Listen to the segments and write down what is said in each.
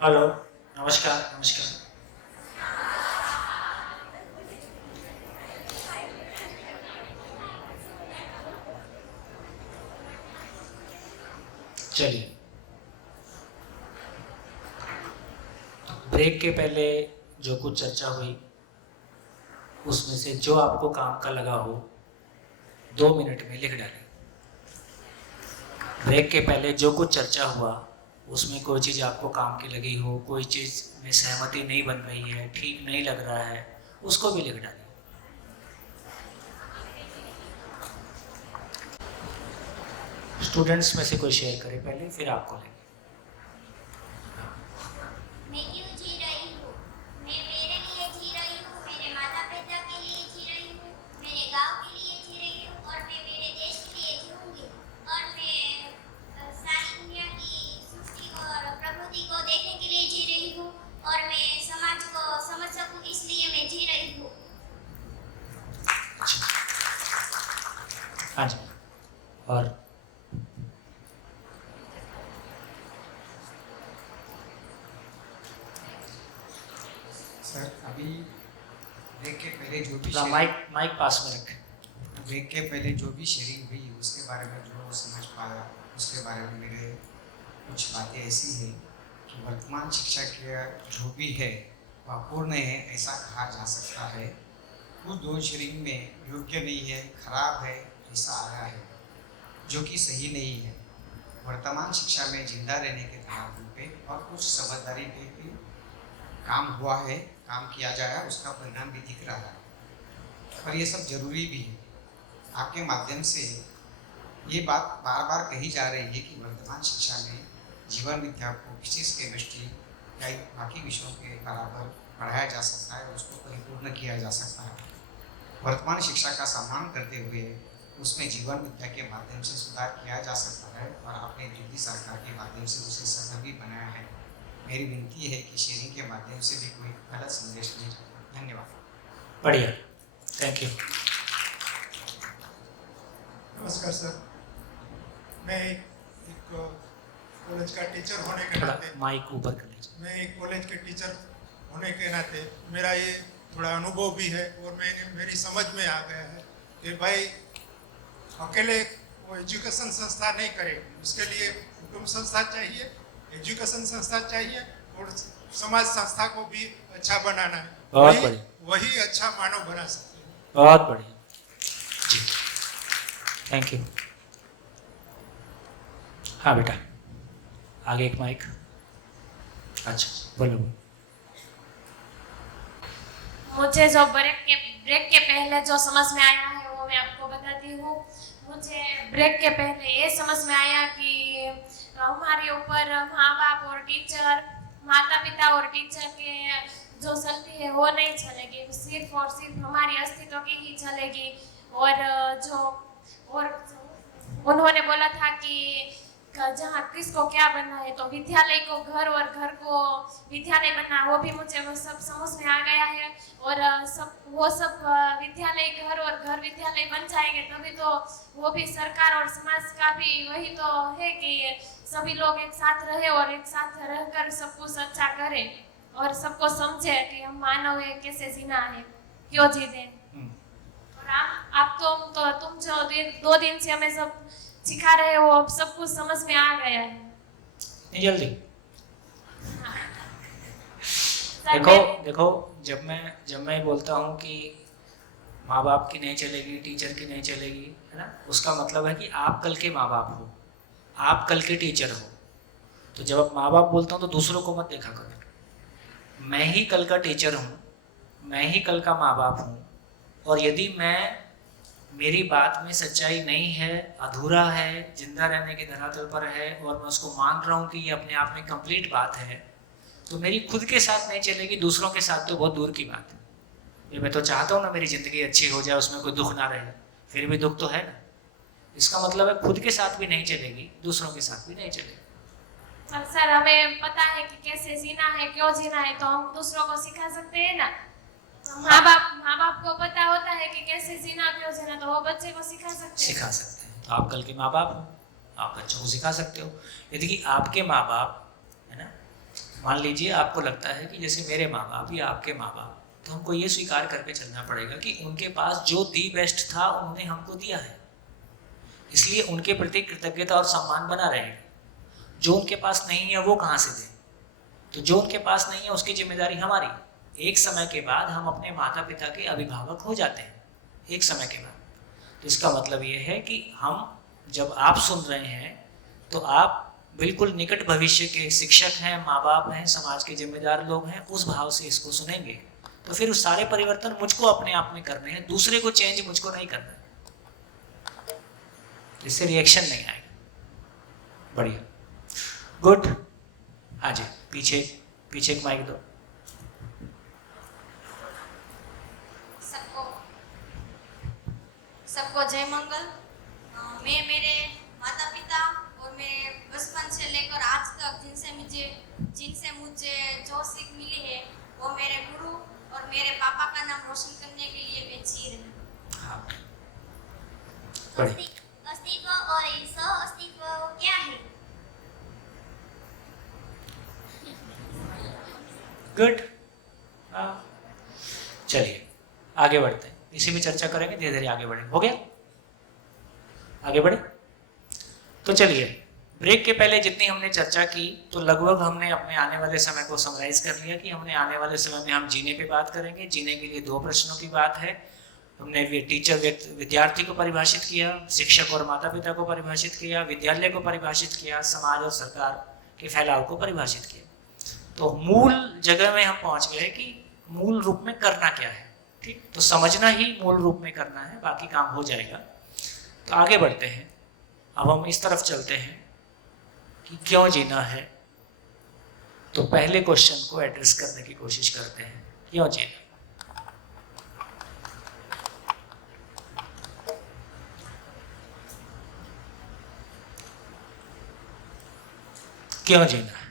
Hello. नमस्कार नमस्कार। चलिए, ब्रेक के पहले जो कुछ चर्चा हुई उसमें से जो आपको काम का लगा हो 2 मिनट में लिख डालें। ब्रेक के पहले जो कुछ चर्चा हुआ उसमें कोई चीज़ आपको काम की लगी हो, कोई चीज़ में सहमति नहीं बन रही है, ठीक नहीं लग रहा है, उसको भी लिख डालें। स्टूडेंट्स में से कोई शेयर करे पहले, फिर आपको लेंगे। मैं क्यों जी रही हूँ? मैं मेरे लिए जी रही हूँ, मेरे माता पिता के लिए जी रही हूँ, मेरे गांव के लिए जी रही हूँ और मैं मेरे देश के लिए जीऊँगी। और मैं सारी दुनिया की सृष्टि को और प्रकृति को देखने के लिए जी रही हूँ और मैं समाज को समझ सकूँ इसलिए मैं जी रही हूँ। हाँ जी। और सर अभी ब्रेक के पहले जो भी माइक पास में रखें। ब्रेक के पहले जो भी शेयरिंग हुई उसके बारे में जो समझ पाया उसके बारे में मेरे कुछ बातें ऐसी हैं कि वर्तमान शिक्षा के जो भी है वह पूर्ण है ऐसा कहा जा सकता है। कुछ दो शेयरिंग में योग्य नहीं है, खराब है ऐसा आया है जो कि सही नहीं है। वर्तमान शिक्षा में जिंदा रहने के तनाव पे और कुछ समझदारी पे भी काम हुआ है, काम किया जाए, उसका परिणाम भी दिख रहा है और ये सब जरूरी भी है। आपके माध्यम से ये बात बार बार कही जा रही है कि वर्तमान शिक्षा में जीवन विद्या को फिजिक्स केमिस्ट्री या बाकी विषयों के बराबर पढ़ाया जा सकता है और उसको परिपूर्ण किया जा सकता है। वर्तमान शिक्षा का सम्मान करते हुए उसमें जीवन विद्या के माध्यम से सुधार किया जा सकता है और आपने दिल्ली सरकार के माध्यम से उसे सफल भी बनाया है। मेरी विनती है कि शेयरिंग के माध्यम से भी कोई गलत संदेश नहीं जाता। धन्यवाद। बढ़िया, थैंक यू। नमस्कार सर, मैं एक कॉलेज का टीचर होने के थोड़ा नाते माइक ऊपर कर लीजिए। मैं एक कॉलेज के टीचर होने के नाते मेरा ये थोड़ा अनुभव भी है और मेरी समझ में आ गया है कि भाई अकेले वो एजुकेशन संस्था नहीं करेगी, उसके लिए कुटुंब संस्था चाहिए, एजुकेशन संस्था चाहिए और समाज संस्था को भी अच्छा बनाना है। बहुत बढ़िया। वही अच्छा मानव बना सकते हैं। बहुत बढ़िया जी, थैंक यू। हाँ बेटा, आगे एक माइक। अच्छा बोलो। मुझे जो ब्रेक के पहले जो समझ में आया है वो मैं आपको बताती हूँ। मुझे ब्रेक के पहले ये समझ में आया कि हमारे ऊपर माँ बाप और टीचर, माता पिता और टीचर के जो चलती है वो नहीं चलेगी, सिर्फ और सिर्फ हमारी अस्तित्व की ही चलेगी। और उन्होंने बोला था कि जहाँ किसको क्या बनना है तो विद्यालय को घर और घर को विद्यालय बनना, वो भी मुझे वो सब समझ में आ गया है। और सब विद्यालय घर और घर विद्यालय बन जाएंगे तभी तो वो भी सरकार और समाज का भी वही तो है कि सभी लोग एक साथ रहे और एक साथ रहकर सब कुछ अच्छा करें और सबको समझे कि हम मानव है, कैसे जीना है, क्यों जीते। और आप तो तुम जो 2 दिन से हमें सब सिखा रहे हो, अब सब कुछ समझ में आ गया है। नहीं जल्दी। देखो जब मैं बोलता हूँ कि माँ बाप की नहीं चलेगी, टीचर की नहीं चलेगी, है ना, उसका मतलब है कि आप कल के माँ बाप हो, आप कल के टीचर हो। तो जब आप माँ बाप बोलता हूँ तो दूसरों को मत देखा करो। मैं ही कल का टीचर हूँ, मैं ही कल का माँ बाप हूँ, और यदि मेरी बात में सच्चाई नहीं है, अधूरा है, जिंदा रहने के धरातल पर है और मैं उसको मान रहा हूँ कि ये अपने आप में कंप्लीट बात है, तो मेरी खुद के साथ नहीं चलेगी, दूसरों के साथ तो बहुत दूर की बात है। ये मैं तो चाहता हूँ ना मेरी ज़िंदगी अच्छी हो जाए, उसमें कोई दुख ना रहे, फिर भी दुख तो है ना। इसका मतलब है खुद के साथ भी नहीं चलेगी, दूसरों के साथ भी नहीं चलेगी। अब सर हमें पता है कि कैसे जीना है, क्यों जीना है, तो हम दूसरों को सिखा सकते हैं ना। तो माँ बाप को पता होता है कि कैसे जीना, क्यों जीना, तो वो बच्चे को सिखा सकते हैं। तो आप कल के माँ बाप हो, आप बच्चों को सिखा सकते हो। यदि कि आपके माँ बाप, है ना, मान लीजिए आपको लगता है कि जैसे मेरे माँ बाप या आपके माँ बाप, तो हमको ये स्वीकार करके चलना पड़ेगा कि उनके पास जो दी बेस्ट था उन्होंने हमको दिया है, इसलिए उनके प्रति कृतज्ञता और सम्मान बना रहेगा। जो उनके पास नहीं है वो कहाँ से दें? तो जो उनके पास नहीं है उसकी जिम्मेदारी हमारी। एक समय के बाद हम अपने माता पिता के अभिभावक हो जाते हैं, एक समय के बाद। तो इसका मतलब ये है कि हम जब आप सुन रहे हैं तो आप बिल्कुल निकट भविष्य के शिक्षक हैं, माँ बाप हैं, समाज के जिम्मेदार लोग हैं, उस भाव से इसको सुनेंगे। तो फिर उस सारे परिवर्तन मुझको अपने आप में करने हैं, दूसरे को चेंज मुझको नहीं करना है, इससे रिएक्शन नहीं आएगा। बढ़िया, गुड। हाँ जी, पीछे पीछे एक माइक दो। सबको जय मंगल। मैं मेरे माता पिता और मेरे बचपन से लेकर आज तक जिनसे मुझे जो सीख मिली है वो मेरे गुरु और मेरे पापा का नाम रोशन करने के लिए मैं जी रही हूँ। हाँ, अस्तित्व और सह अस्तित्व क्या है? गुड। चलिए आगे बढ़ते हैं, इसी में चर्चा करेंगे, धीरे धीरे आगे बढ़ेंगे। हो गया, आगे बढ़े। तो चलिए, ब्रेक के पहले जितनी हमने चर्चा की तो लगभग हमने अपने आने वाले समय को समराइज कर लिया कि हमने आने वाले समय में हम जीने पे बात करेंगे। जीने के लिए 2 प्रश्नों की बात है। हमने टीचर विद्यार्थी को परिभाषित किया, शिक्षक और माता पिता को परिभाषित किया, विद्यालय को परिभाषित किया, समाज और सरकार के फैलाव को परिभाषित किया। तो मूल जगह में हम पहुंच गए कि मूल रूप में करना क्या है। ठीक, तो समझना ही मूल रूप में करना है, बाकी काम हो जाएगा। तो आगे बढ़ते हैं। अब हम इस तरफ चलते हैं कि क्यों जीना है। तो पहले क्वेश्चन को एड्रेस करने की कोशिश करते हैं, क्यों जीना। क्यों जीना है,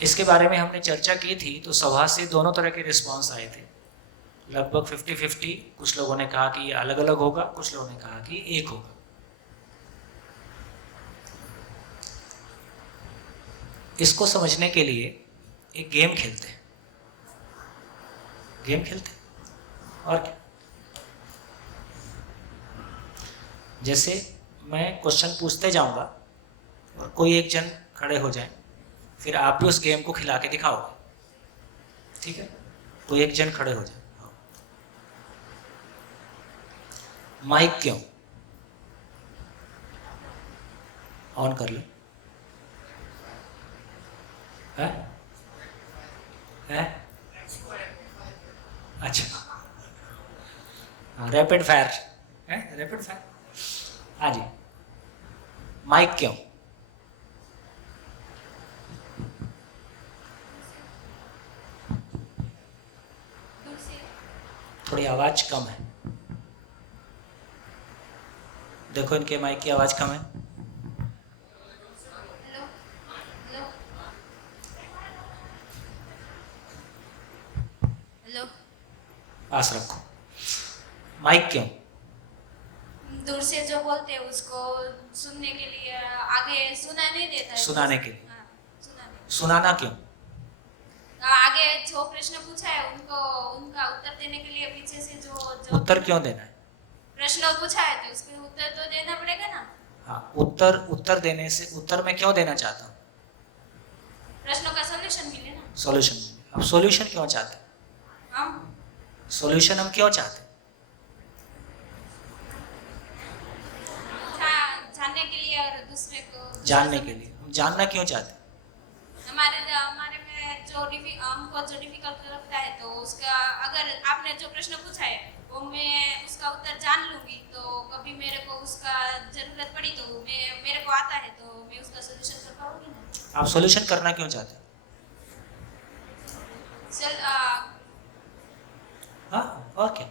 इसके बारे में हमने चर्चा की थी। तो सभा से दोनों तरह के रिस्पांस आए थे, लगभग 50-50। कुछ लोगों ने कहा कि ये अलग अलग होगा, कुछ लोगों ने कहा कि एक होगा। इसको समझने के लिए एक गेम खेलते हैं। गेम खेलते हैं और क्या, जैसे मैं क्वेश्चन पूछते जाऊंगा और कोई एक जन खड़े हो जाए, फिर आप भी उस गेम को खिला के दिखाओगे। ठीक है, कोई एक जन खड़े हो जाए। माइक क्यों ऑन कर लो। है अच्छा, रैपिड फायर है, रैपिड फायर। हाँ जी, माइक क्यों? थोड़ी आवाज कम है, देखो इनके माइक की आवाज कम है। हेलो, पास रखो। माइक क्यों? दूर से जो बोलते हैं उसको सुनने के लिए, आगे सुना नहीं देता है। सुनाने के लिए। हाँ, सुनाना क्यों? आगे जो प्रश्न पूछा है उनको उनका उत्तर देने के लिए पीछे से जो उत्तर क्यों देना है? प्रश्न पूछा है तो उसके उत्तर तो देना पड़ेगा ना। हाँ, उत्तर देने से, उत्तर मैं क्यों देना चाहता हूँ? प्रश्नों का सॉल्यूशन मिले ना। सॉल्यूशन। अब सॉल्यूशन क्यों चाहते हैं? हम सॉल्यूशन हम क्यों चाहते हैं? जानने के लिए और दूसरे को जानने के लिए। हम जानना क्यों चाहते हैं? हमारे में जो हमको जो डिफिकल्ट लगता है तो उसका, अगर आपने जो प्रश्न पूछा है वो मैं उसका उत्तर जान लूंगी तो कभी मेरे को उसका जरूरत पड़ी तो मेरे को आता है तो मैं उसका सॉल्यूशन कर पाऊंगी ना। आप सॉल्यूशन करना क्यों चाहते हैं? हाँ, और क्या?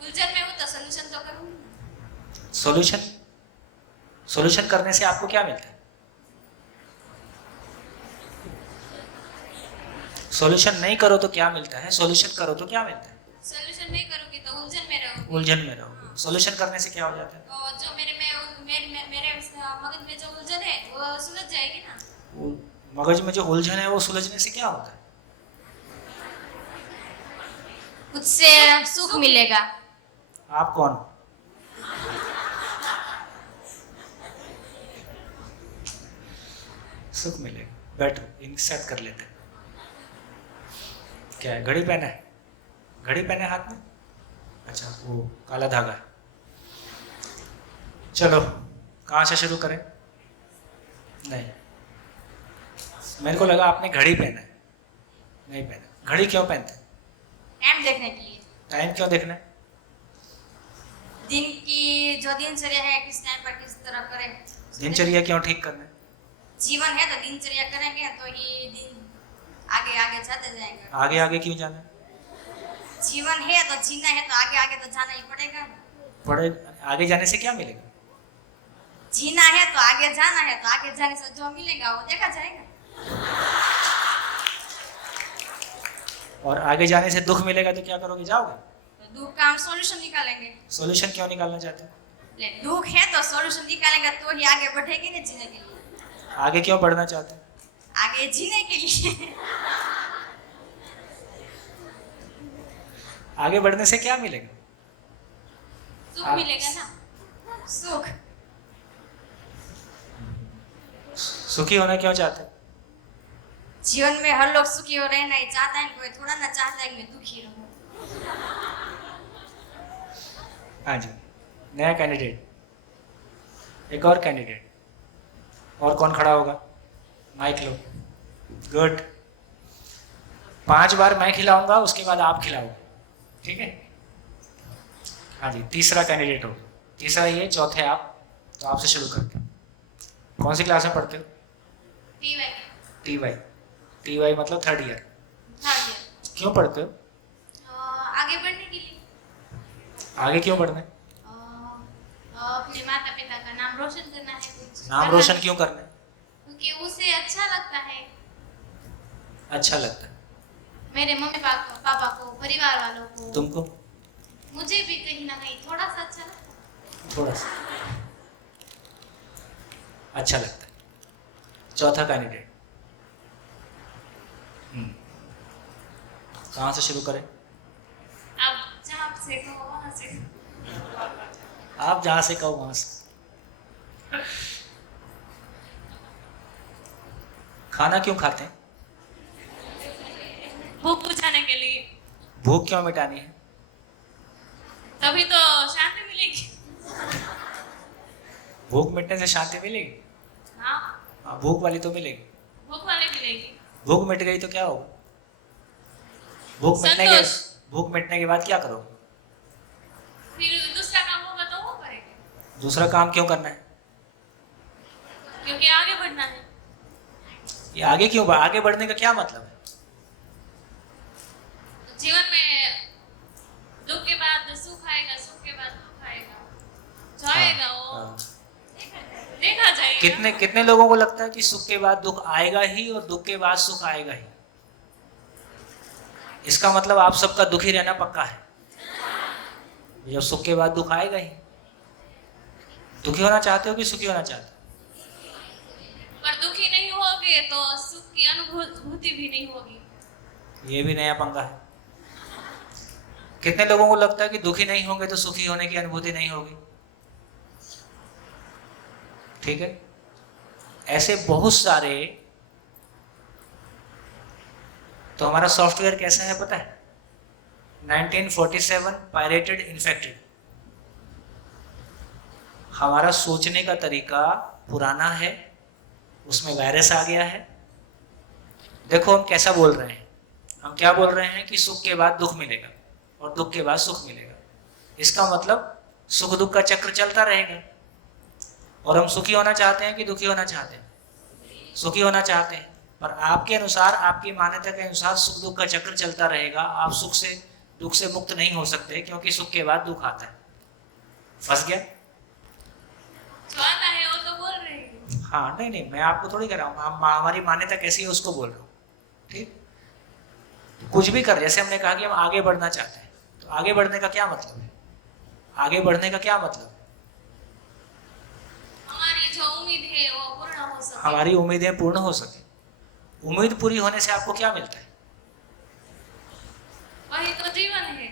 उलझन में हूँ तो सॉल्यूशन तो करूंगी। सॉल्यूशन करने से आपको क्या मिलता है? सॉल्यूशन नहीं करो तो क्या मिलता है? सॉल्यूशन करो तो क्या मिलता है? सॉल्यूशन नहीं करूंगी तो उलझन में रहूंगी। उलझन में रहोगे। सॉल्यूशन करने से क्या हो जाता है? तो जो मेरे मगज में जो उलझन है वो सुलझ जाएगी ना। मगज में जो उलझन है वो सुलझने से क्या होता है? उससे सुख मिलेगा। आप कौन? सुख मिलेगा। बैठो, इन सेट कर लेते हैं। क्या है, घड़ी पहना है? घड़ी पहने हाथ में? अच्छा, वो काला धागा है। चलो, कहाँ से शुरू करें? नहीं, मेरे को लगा आपने घड़ी पहना है। नहीं पहना। घड़ी क्यों पहनते हैं? टाइम देखने के लिए। टाइम क्यों देखना है? दिन की जो दिनचर्या है किस टाइम पर किस तरह करें। दिनचर्या क्यों ठीक करना है? जीवन है तो दिनचर्या करेंगे तो ही दिन आगे आगे जाते जाएंगे। आगे आगे क्यों जाना है? जीवन है तो जीना है तो आगे आगे तो जाना ही पड़ेगा। पढ़े, आगे जाने से क्या मिलेगा? जीना है तो आगे जाना है तो आगे जाने से जो मिलेगा वो देखा जाएगा। और आगे जाने से दुख मिलेगा तो क्या करोगे? जाओगे? तो दुख का हम सॉल्यूशन निकालेंगे। सॉल्यूशन क्यों निकालना चाहते हो? दुख है तो सॉल्यूशन निकालेंगे तो ही आगे बढ़ेंगे ना जीने के लिए। आगे क्यों बढ़ना चाहते हो? आगे जीने के लिए। आगे बढ़ने से क्या मिलेगा? सुख आप- मिलेगा ना। सुख। सुखी होना क्यों चाहते हो? जीवन में हर लोग सुखी हो रहना ही चाहता है, कोई थोड़ा ना चाहता है कि मैं दुखी रहूं। हाँ जी, नया कैंडिडेट, एक और कैंडिडेट। और कौन खड़ा होगा? माइक लो। गुड। 5 बार मैं खिलाऊंगा, उसके बाद आप खिलाओगे, ठीक है? हाँ जी, तीसरा कैंडिडेट हो। तीसरा ये, चौथे आप। तो आपसे शुरू करते हैं। कौन सी क्लास में पढ़ते हो? TY। TY मतलब 3rd ईयर। क्यों पढ़ते हो? आगे बढ़ने के लिए। आगे क्यों बढ़ना है? अपने माता पिता का नाम रोशन करना है। कुछ नाम करना रोशन है। क्यों करना है? क्योंकि उसे अच्छा लगता है। अच्छा लगता है। मेरे मम्मी पापा को, परिवार वालों को, तुमको? मुझे भी कहीं ना कहीं थोड़ा सा अच्छा लगता है। थोड़ा सा अच्छा लगता है। चौथा कैंडिडेट। कहाँ से शुरू करें? अब जहाँ से कहो वहाँ से। आप जहाँ से कहो वहाँ से। खाना क्यों खाते हैं? भूख बुझाने के लिए। भूख क्यों मिटानी है? तभी तो शांति मिलेगी। भूख मिटने से शांति मिलेगी? हाँ, हाँ, भूख वाली तो मिलेगी। भूख वाले मिलेगी। भूख मिट गई तो क्या होगा? संतोष। भूख मिटने के बाद क्या करोगे? फिर दूसरा काम होगा तो वो करेंगे, दूसरा काम क्यों करना है? क्योंकि आगे बढ़ना है। ये आगे क्यों? आगे बढ़ने का क्या मतलब है? जीवन में दुख के बाद सुख आएगा, सुख के बाद दुख आएगा, जाएगा वो हाँ। देखा जाएगा। कितने लोगों को लगता है कि सुख के बाद दुख आएगा ही और दुख के बाद सुख आएगा ही? इसका मतलब आप सबका दुखी रहना पक्का है। जब सुख के बाद दुख आएगा ही। दुखी होना चाहते हो कि सुखी होना चाहते हो? पर दुखी नहीं होगे तो सुख की अनुभूति भी नहीं होगी। ये भी नया पंगा है। कितने लोगों को लगता है कि दुखी नहीं होंगे तो सुखी होने की अनुभूति नहीं होगी? ठीक है, ऐसे बहुत सारे। तो हमारा सॉफ्टवेयर कैसा है पता है? 1947 पायरेटेड इन्फेक्टेड। हमारा सोचने का तरीका पुराना है, उसमें वायरस आ गया है। देखो हम कैसा बोल रहे हैं। हम क्या बोल रहे हैं कि सुख के बाद दुख मिलेगा और दुख के बाद सुख मिलेगा। इसका मतलब सुख दुख का चक्र चलता रहेगा। और हम सुखी होना चाहते हैं कि दुखी होना चाहते हैं? सुखी होना चाहते हैं। पर आपके अनुसार, आपकी मान्यता के अनुसार सुख दुख का चक्र चलता रहेगा। आप सुख से दुख से मुक्त नहीं हो सकते, क्योंकि सुख के बाद दुख आता है। फंस गया? जो आता है वो तो बोल रही हूँ। हाँ, नहीं, मैं आपको थोड़ी कह रहा हूँ। हमारी मान्यता कैसी है उसको बोल रहा हूँ। ठीक, कुछ भी कर, जैसे हमने कहा कि हम आगे बढ़ना चाहते हैं, तो आगे बढ़ने का क्या मतलब है? आगे बढ़ने का क्या मतलब है? हमारी जो उम्मीद है वो पूर्ण हो सके। हमारी उम्मीदें पूर्ण हो सके। उम्मीद पूरी होने से आपको क्या मिलता है? वही तो जीवन है।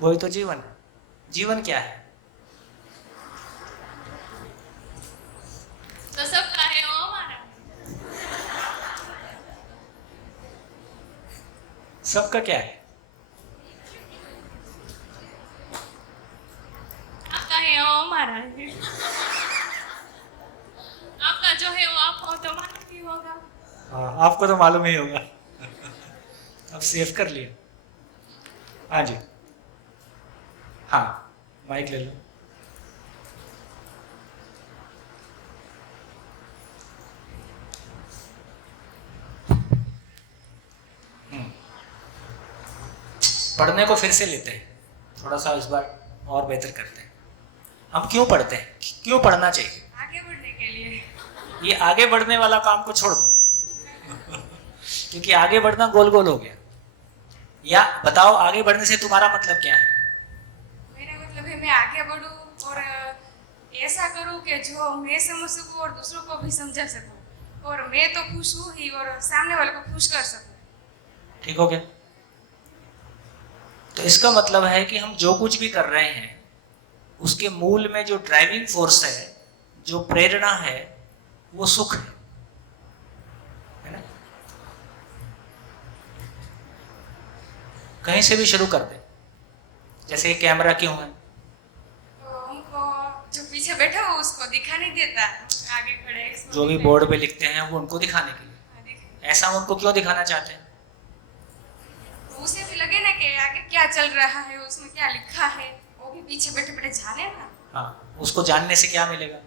वही तो जीवन है। जीवन क्या है? तो सबका है वो हमारा। सबका क्या है? आपका है वो हमारा है। आपका जो है वो आपको तो मालूम ही होगा। हाँ, आपको तो मालूम ही होगा। अब सेव कर लिया। हाँ जी, हाँ, माइक ले लो। पढ़ने को फिर से लेते हैं, थोड़ा सा इस बार और बेहतर करते हैं। हम क्यों पढ़ते हैं? क्यों पढ़ना चाहिए? आगे बढ़ने के लिए। ये आगे बढ़ने वाला काम को छोड़ दो क्योंकि आगे बढ़ना गोल गोल हो गया। या बताओ, आगे बढ़ने से तुम्हारा मतलब क्या है? मेरा मतलब है मैं आगे बढ़ूं और ऐसा करूं कि जो मैं समझ सकूं और दूसरों को भी समझा सकूं, और मैं तो खुश हूं ही और सामने वाले को खुश कर सकूं। ठीक हो गया? तो इसका मतलब है कि हम जो कुछ भी कर रहे हैं उसके मूल में जो ड्राइविंग फोर्स है, जो प्रेरणा है, वो सुख है ना? कहीं से भी शुरू कर दे। जैसे ये कैमरा क्यों है? तो उनको जो पीछे बैठा हो उसको दिखा नहीं देता, आगे खड़े जो भी बोर्ड पे लिखते हैं वो उनको दिखाने के लिए। ऐसा हम उनको क्यों दिखाना चाहते हैं? उसे भी लगे ना कि आगे क्या चल रहा है, उसमें क्या लिखा है, वो भी पीछे बैठे बैठे जाने ना। हाँ, उसको जानने से क्या मिलेगा?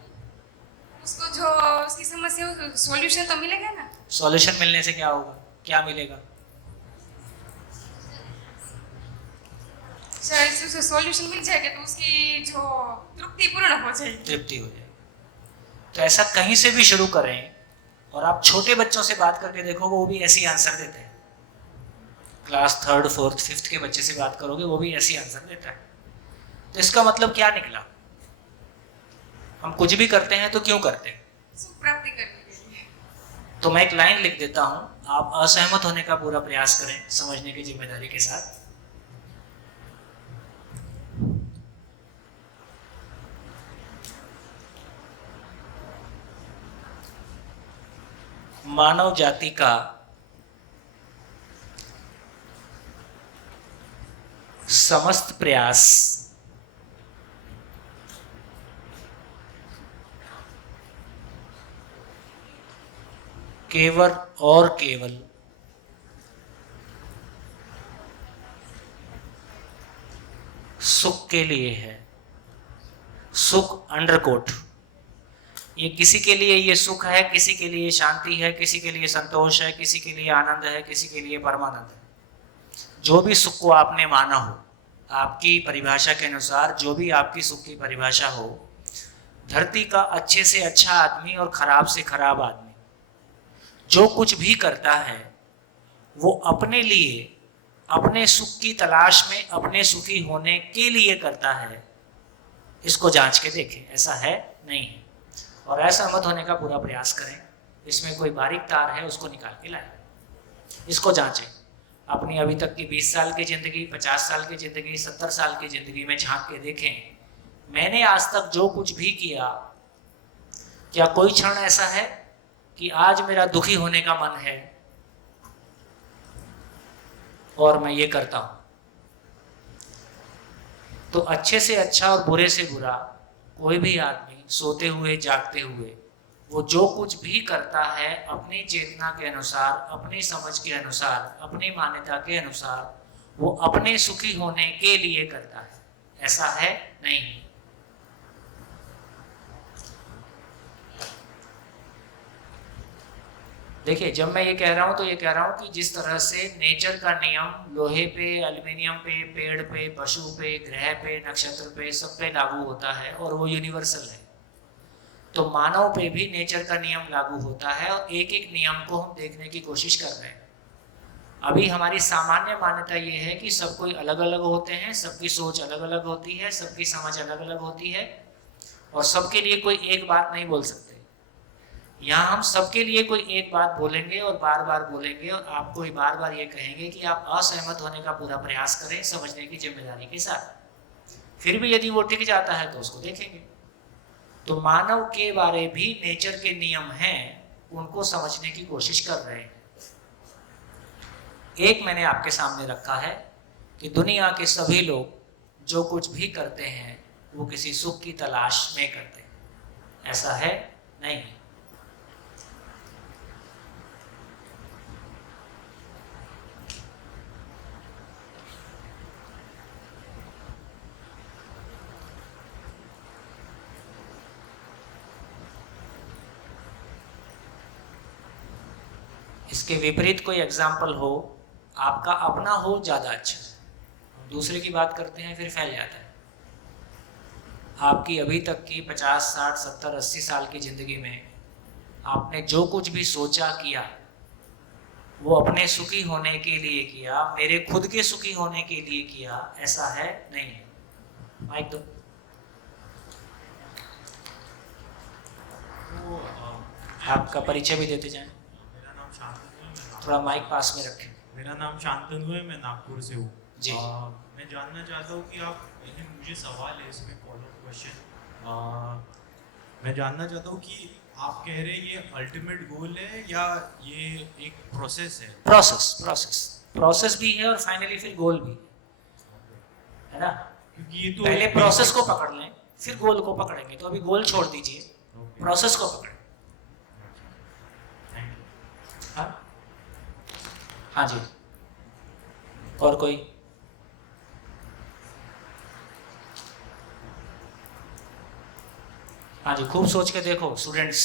उसको जो उसकी समस्या हो सॉल्यूशन तो मिलेगा ना। सॉल्यूशन मिलने से क्या होगा? क्या मिलेगा? शायद से उसे सॉल्यूशन मिल जाएगा तो उसकी जो तृप्ति पूर्ण हो जाएगी। तृप्ति हो जाएगी। तो ऐसा कहीं से भी शुरू करें, और आप छोटे बच्चों से बात करके देखो, वो भी ऐसी आंसर देते हैं। क्लास 3rd 4th 5th के बच्चे से बात करोगे, वो भी ऐसी आंसर देता है। तो इसका मतलब क्या निकला? हम कुछ भी करते हैं तो क्यों करते हैं? सुख प्राप्ति करने के लिए। तो मैं एक लाइन लिख देता हूं, आप असहमत होने का पूरा प्रयास करें समझने की जिम्मेदारी के साथ। मानव जाति का समस्त प्रयास केवल और केवल सुख के लिए है। सुख अंडरकोट। ये किसी के लिए ये सुख है, किसी के लिए शांति है, किसी के लिए संतोष है, किसी के लिए आनंद है, किसी के लिए परमानंद है। जो भी सुख को आपने माना हो, आपकी परिभाषा के अनुसार जो भी आपकी सुख की परिभाषा हो, धरती का अच्छे से अच्छा आदमी और खराब से खराब आदमी जो कुछ भी करता है वो अपने लिए, अपने सुख की तलाश में, अपने सुखी होने के लिए करता है। इसको जांच के देखें, ऐसा है नहीं है। और ऐसा मत होने का पूरा प्रयास करें। इसमें कोई बारीक तार है, उसको निकाल के लाएं। इसको जांचें। अपनी अभी तक की 20 साल की ज़िंदगी, 50 साल की ज़िंदगी, 70 साल की ज़िंदगी में झांक के देखें, मैंने आज तक जो कुछ भी किया, क्या कोई क्षण ऐसा है कि आज मेरा दुखी होने का मन है और मैं ये करता हूं? तो अच्छे से अच्छा और बुरे से बुरा कोई भी आदमी सोते हुए जागते हुए वो जो कुछ भी करता है अपनी चेतना के अनुसार, अपनी समझ के अनुसार, अपनी मान्यता के अनुसार, वो अपने सुखी होने के लिए करता है। ऐसा है नहीं। देखिए, जब मैं ये कह रहा हूँ तो ये कह रहा हूँ कि जिस तरह से नेचर का नियम लोहे पे, एल्युमिनियम पे, पेड़ पे, पशु पे, ग्रह पे, नक्षत्र पे, सब पे लागू होता है और वो यूनिवर्सल है, तो मानव पे भी नेचर का नियम लागू होता है और एक एक नियम को हम देखने की कोशिश कर रहे हैं। अभी हमारी सामान्य मान्यता ये है कि सब कोई अलग अलग होते हैं, सबकी सोच अलग अलग होती है, सबकी समझ अलग अलग होती है और सबके लिए कोई एक बात नहीं बोल सकते। यहाँ हम सबके लिए कोई एक बात बोलेंगे और बार बार बोलेंगे और आपको बार बार ये कहेंगे कि आप असहमत होने का पूरा प्रयास करें समझने की जिम्मेदारी के साथ। फिर भी यदि वो टिक जाता है तो उसको देखेंगे। तो मानव के बारे भी नेचर के नियम हैं, उनको समझने की कोशिश कर रहे हैं। एक मैंने आपके सामने रखा है कि दुनिया के सभी लोग जो कुछ भी करते हैं वो किसी सुख की तलाश में करते हैं। ऐसा है? नहीं है। इसके विपरीत कोई एग्जाम्पल हो, आपका अपना हो, ज़्यादा अच्छा है। दूसरे की बात करते हैं फिर फैल जाता है। आपकी अभी तक की 50, 60, 70, 80 साल की ज़िंदगी में आपने जो कुछ भी सोचा किया वो अपने सुखी होने के लिए किया, मेरे खुद के सुखी होने के लिए किया, ऐसा है? नहीं है। माइक दो। आपका परिचय भी देते जाएं। मेरा नाम शांतनु है। थोड़ा माइक पास में रखें। मेरा नाम शांतनु है, मैं नागपुर से हूँ जी। मैं जानना चाहता हूँ कि आप, मुझे सवाल है इसमें, फॉलो क्वेश्चन। मैं जानना चाहता हूँ कि आप कह रहे हैं ये अल्टीमेट गोल है या ये एक प्रोसेस है? प्रोसेस भी है और फाइनली फिर गोल भी है ना। क्योंकि ये तो पहले प्रोसेस को पकड़ लें फिर गोल को पकड़ेंगे। तो अभी गोल छोड़ दीजिए, प्रोसेस को पकड़ें। हाँ हाँ जी। और कोई? हाँ जी, खूब सोच के देखो स्टूडेंट्स।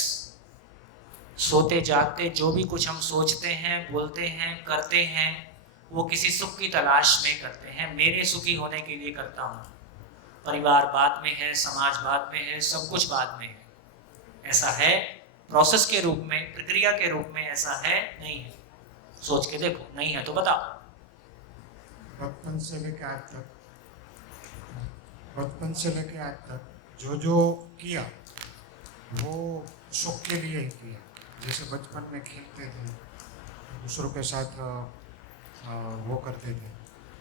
सोते जागते जो भी कुछ हम सोचते हैं, बोलते हैं, करते हैं, वो किसी सुख की तलाश में करते हैं। मेरे सुखी होने के लिए करता हूँ। परिवार बाद में है, समाज बाद में है, सब कुछ बाद में है। ऐसा है? प्रोसेस के रूप में, प्रक्रिया के रूप में ऐसा है? नहीं है। सोच के देखो। नहीं है तो बताओ। बचपन से लेके आज तक जो किया वो सुख के लिए ही किया। जैसे बचपन में खेलते थे, दूसरों के साथ वो करते थे,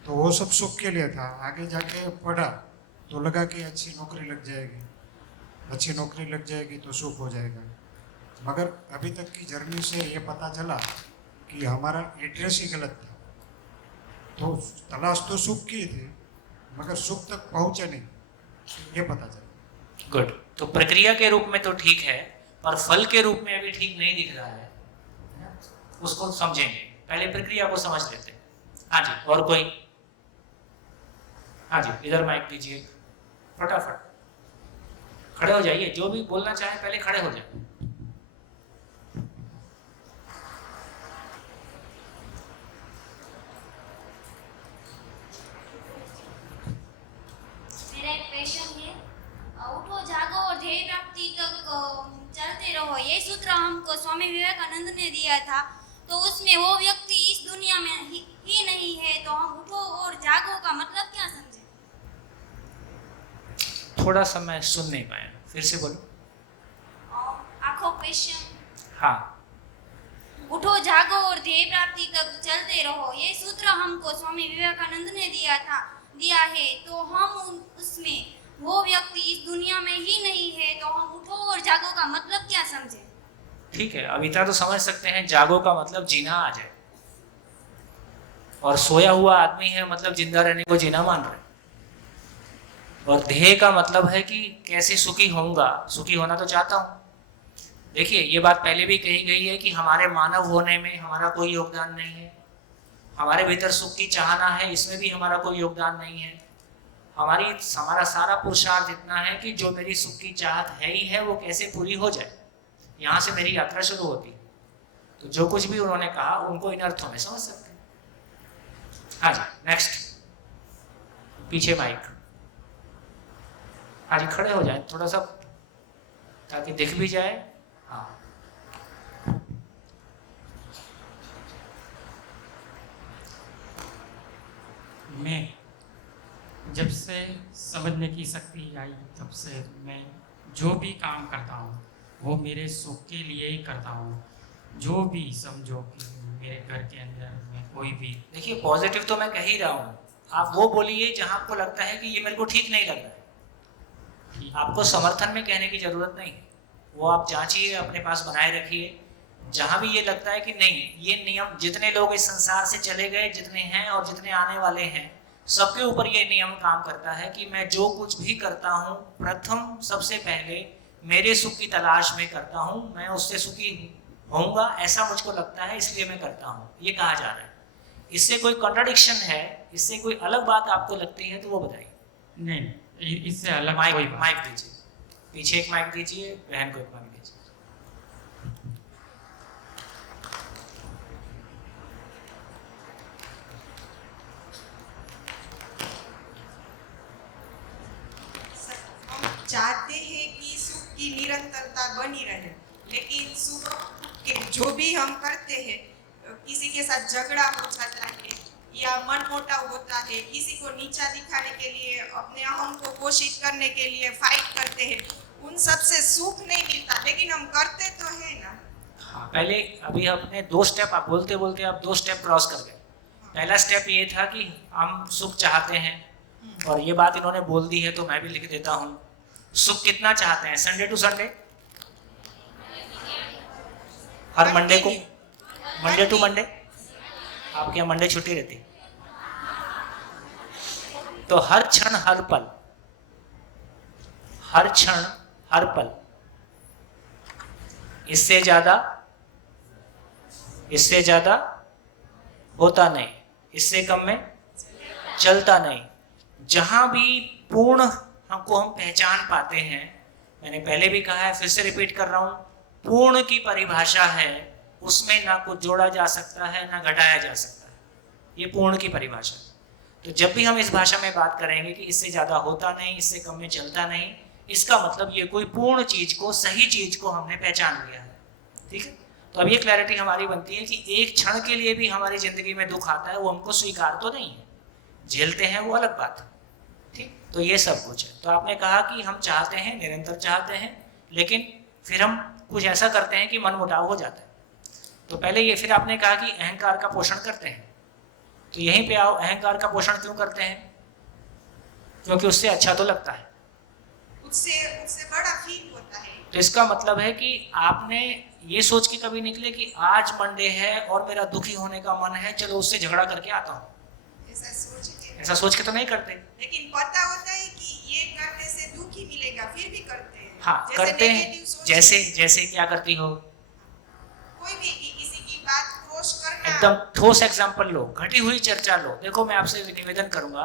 तो वो सब सुख के लिए था। आगे जाके पढ़ा तो लगा कि अच्छी नौकरी लग जाएगी तो सुख हो जाएगा। मगर अभी तक की जर्नी से ये पता चला कि हमारा एड्रेस ही गलत था। तो तलाश तो सुख की थी मगर सुख तक पहुँचे नहीं, ये पता चला। गुड। तो प्रक्रिया के रूप में तो ठीक है, पर फल के रूप में अभी ठीक नहीं दिख रहा है। उसको समझेंगे, पहले प्रक्रिया को समझ लेते हैं। हाँ जी, और कोई? हाँ जी, इधर माइक दीजिए, फटाफट खड़े हो जाइए। जो भी बोलना चाहे पहले खड़े हो जाए। मेरा एक क्वेश्चन है, उठो जागो और ध्येय प्राप्ति तक चलते रहो, ये सूत्र हमको स्वामी विवेकानंद ने दिया था। तो उसमें वो व्यक्ति इस दुनिया में ही नहीं है, तो हम उठो और जागो का मतलब क्या समझे? थोड़ा सा मैं सुन नहीं पाया, फिर से बोलो। आखो क्वेश्चन। हाँ। उठो जागो और ध्येय प्राप्ति तक चलते रहो, ये सूत्र हमको स्वामी विवेकानंद ने दिया है, तो हम उसमें वो व्यक्ति इस दुनिया में ही नहीं है, तो हम उठो और जागो का मतलब क्या समझे? ठीक है, अब इतना तो समझ सकते हैं, जागो का मतलब जीना आ जाए, और सोया हुआ आदमी है मतलब जिंदा रहने को जीना मान रहे। और ध्येय का मतलब है कि कैसे सुखी होऊंगा, सुखी होना तो चाहता हूँ। देखिए, ये बात पहले भी कही गई है कि हमारे मानव होने में हमारा कोई योगदान नहीं है। हमारे भीतर सुख की चाहना है, इसमें भी हमारा कोई योगदान नहीं है। हमारा सारा पुरुषार्थ इतना है कि जो मेरी सुख की चाहत है ही है वो कैसे पूरी हो जाए, यहाँ से मेरी यात्रा शुरू होती है। तो जो कुछ भी उन्होंने कहा उनको इन अर्थों में समझ सकते हैं। हाँ जी, नेक्स्ट। पीछे माइक। हाँ जी, खड़े हो जाए थोड़ा सा ताकि दिख भी जाए। हाँ, मैं जब से समझने की शक्ति आई तब से मैं जो भी काम करता हूँ वो मेरे सुख के लिए ही करता हूँ। जो भी समझो कि मेरे घर के अंदर में कोई भी। देखिए पॉजिटिव तो मैं कह ही रहा हूँ, आप वो बोलिए जहाँ आपको लगता है कि ये मेरे को ठीक नहीं लग रहा है। आपको समर्थन में कहने की जरूरत नहीं है, वो आप जांचिए, अपने पास बनाए रखिए। जहाँ भी ये लगता है कि नहीं, ये नियम जितने लोग इस संसार से चले गए, जितने हैं और जितने आने वाले हैं, सबके ऊपर ये नियम काम करता है कि मैं जो कुछ भी करता हूँ प्रथम सबसे पहले मेरे सुख की तलाश में करता हूँ, मैं उससे सुखी होऊंगा ऐसा मुझको लगता है, इसलिए मैं करता हूँ, ये कहा जा रहा है। इससे कोई कॉन्ट्राडिक्शन है, इससे कोई अलग बात आपको लगती है तो वो बताइए। नहीं, इससे अलग कोई माइक बात। माइक दीजिए, पीछे एक माइक दीजिए, बहन को एक माइक दीजिए। हम चाहते हैं कि सुख की निरंतरता बनी रहे, लेकिन सुख के जो भी हम करते हैं, किसी के साथ झगड़ा हो जाता है या मनमुटाव होता है, किसी को नीचा दिखाने के लिए, अपने अहम को पोषित करने के लिए फाइट करते हैं, उन सब से सुख नहीं मिलता, लेकिन हम करते तो है ना। हाँ, पहले अभी आपने 2 स्टेप, आप बोलते बोलते आप 2 स्टेप क्रॉस कर गए। पहला स्टेप ये था कि हम सुख चाहते हैं, और ये बात इन्होंने बोल दी है तो मैं भी लिख देता हूँ। सुख कितना चाहते हैं? संडे टू संडे, हर मंडे को, मंडे टू मंडे। आपके यहाँ मंडे छुट्टी रहती, तो हर क्षण हर पल, हर क्षण हर पल, इससे ज्यादा होता नहीं, इससे कम में चलता नहीं। जहां भी पूर्ण हमको हम पहचान पाते हैं, मैंने पहले भी कहा है, फिर से रिपीट कर रहा हूं, पूर्ण की परिभाषा है, उसमें ना कुछ जोड़ा जा सकता है ना घटाया जा सकता है, ये पूर्ण की परिभाषा। तो जब भी हम इस भाषा में बात करेंगे कि इससे ज्यादा होता नहीं, इससे कम में चलता नहीं, इसका मतलब ये कोई पूर्ण चीज को, सही चीज को हमने पहचान लिया है। ठीक है, तो अब ये क्लैरिटी हमारी बनती है कि एक क्षण के लिए भी हमारी जिंदगी में दुख आता है, वो हमको स्वीकार तो नहीं है, झेलते हैं वो अलग बात है। ठीक, तो ये सब कुछ है। तो आपने कहा कि हम चाहते हैं, निरंतर चाहते हैं, लेकिन फिर हम कुछ ऐसा करते हैं कि मनमुटाव हो जाता है। तो पहले ये, फिर आपने कहा कि अहंकार का पोषण करते हैं। तो यहीं पे आओ, अहंकार का पोषण क्यों करते हैं? क्योंकि उससे अच्छा तो लगता है, उससे बड़ा फील होता है। तो इसका मतलब है कि आपने ये सोच के कभी निकले कि आज मंडे है और मेरा दुखी होने का मन है, चलो उससे झगड़ा करके आता हूँ, ऐसा सोच के तो नहीं करते। लेकिन पता होता है कि ये करने से दुख ही मिलेगा, फिर भी करते हैं। हाँ, करते हैं। जैसे क्या करती हो? कोई भी किसी की बात क्रोश करना। एकदम ठोस एग्जांपल लो, घटी हुई चर्चा लो। देखो, मैं आपसे निवेदन करूंगा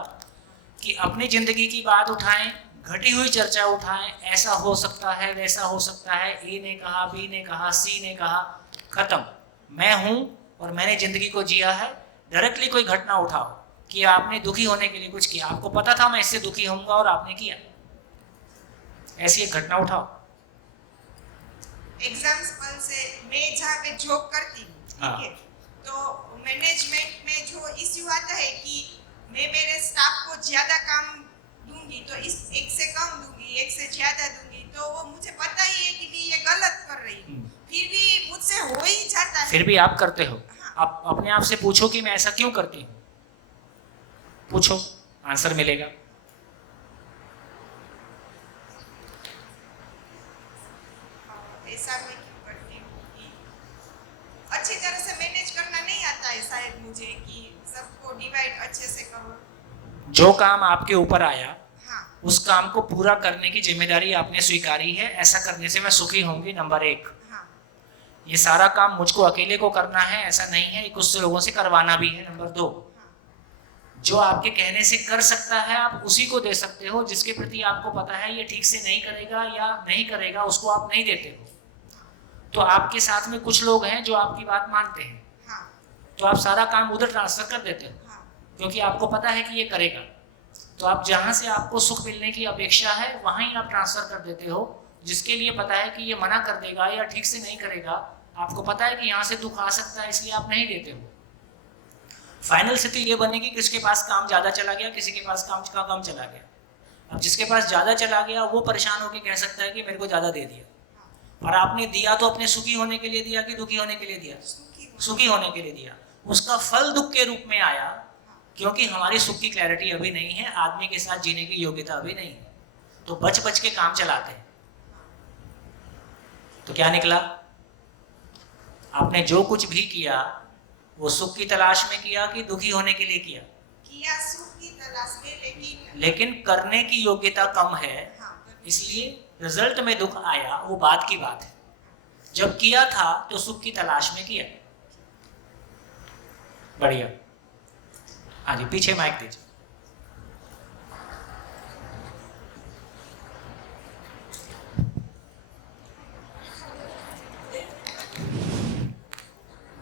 कि अपनी जिंदगी की बात उठाएं, घटी हुई चर्चा उठाएं, ऐसा हो सकता है, वैसा हो सकता है, ए ने कहा, बी ने कहा, सी ने कहा, खत्म। मैं हूं और मैंने जिंदगी को जिया है। डायरेक्टली कोई घटना उठाओ कि आपने दुखी होने के लिए कुछ किया, आपको पता था मैं इससे दुखी होऊंगा और आपने किया, ऐसी एक घटना उठाओ। एग्जाम्पल से, मैं जहाँ पे जॉब करती हूँ, ठीक है, तो मैनेजमेंट में जो इश्यू आता है कि मैं मेरे स्टाफ को ज्यादा काम दूंगी तो इस एक से कम दूंगी, एक से ज्यादा दूंगी, तो वो मुझे पता ही है कि मैं ये गलत कर रही हूँ, फिर भी मुझसे हो ही जाता है। फिर भी आप करते हो। आप अपने आप से पूछो कि मैं ऐसा क्यों करती हूँ, पूछो, आंसर मिलेगा। ऐसा मैं क्यों करती हूँ कि अच्छी तरह से मैनेज करना नहीं आता है शायद मुझे, कि सबको डिवाइड अच्छे से करो। जो काम आपके ऊपर आया, हाँ, उस काम को पूरा करने की जिम्मेदारी आपने स्वीकारी है। ऐसा करने से मैं सुखी होंगी, नंबर 1। हाँ, ये सारा काम मुझको अकेले को करना है ऐसा नहीं है, कुछ लोगों से करवाना भी है, नंबर 2। जो आपके कहने से कर सकता है आप उसी को दे सकते हो, जिसके प्रति आपको पता है ये ठीक से नहीं करेगा या नहीं करेगा, उसको आप नहीं देते हो। तो आपके साथ में कुछ लोग हैं जो आपकी बात मानते हैं, हाँ, तो आप सारा काम उधर ट्रांसफर कर देते हो, हाँ, क्योंकि आपको पता है कि ये करेगा। तो आप जहां से आपको सुख मिलने की अपेक्षा है वहां ही आप ट्रांसफर कर देते हो। जिसके लिए पता है कि ये मना कर देगा या ठीक से नहीं करेगा, आपको पता है कि यहाँ से दुख आ सकता है, इसलिए आप नहीं देते हो। फाइनल स्थिति ये बनेगी कि किसके पास काम ज्यादा चला गया, किसी के पास काम कम चला गया। अब जिसके पास ज्यादा चला गया वो परेशान होकर कह सकता है कि मेरे को ज्यादा दे दिया, और आपने दिया तो अपने सुखी होने के लिए दिया कि दुखी होने के लिए दिया? सुखी होने के लिए दिया। उसका फल दुख के रूप में आया, क्योंकि हमारी सुख की क्लैरिटी अभी नहीं है, आदमी के साथ जीने की योग्यता अभी नहीं है, तो बच बच के काम चलाते हैं। तो क्या निकला? आपने जो कुछ भी किया वो सुख की तलाश में किया कि दुखी होने के लिए किया? किया सुख की तलाश में, लेकिन करने की योग्यता कम है, हाँ, इसलिए रिजल्ट में दुख आया, वो बात की बात है। जब किया था तो सुख की तलाश में किया। बढ़िया। हाँ जी, पीछे माइक दीजिए।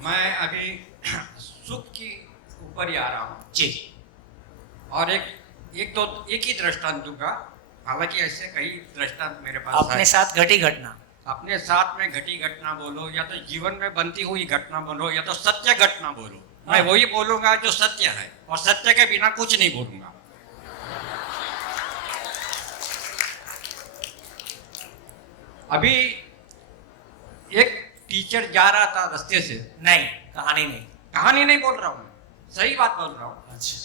मैं अभी सुख की ऊपर ही आ रहा हूँ जी। और एक ही दृष्टांत दूंगा, हालांकि ऐसे कई दृष्टांत मेरे पास अपने है। साथ घटी घटना, अपने साथ में घटी घटना बोलो, या तो जीवन में बनती हुई घटना बोलो, या तो सत्य घटना बोलो। मैं वही बोलूंगा जो सत्य है, और सत्य के बिना कुछ नहीं बोलूंगा। अभी एक टीचर जा रहा था रास्ते से। नहीं, कहानी नहीं, कहानी नहीं बोल रहा हूँ, सही बात बोल रहा हूँ। अच्छा।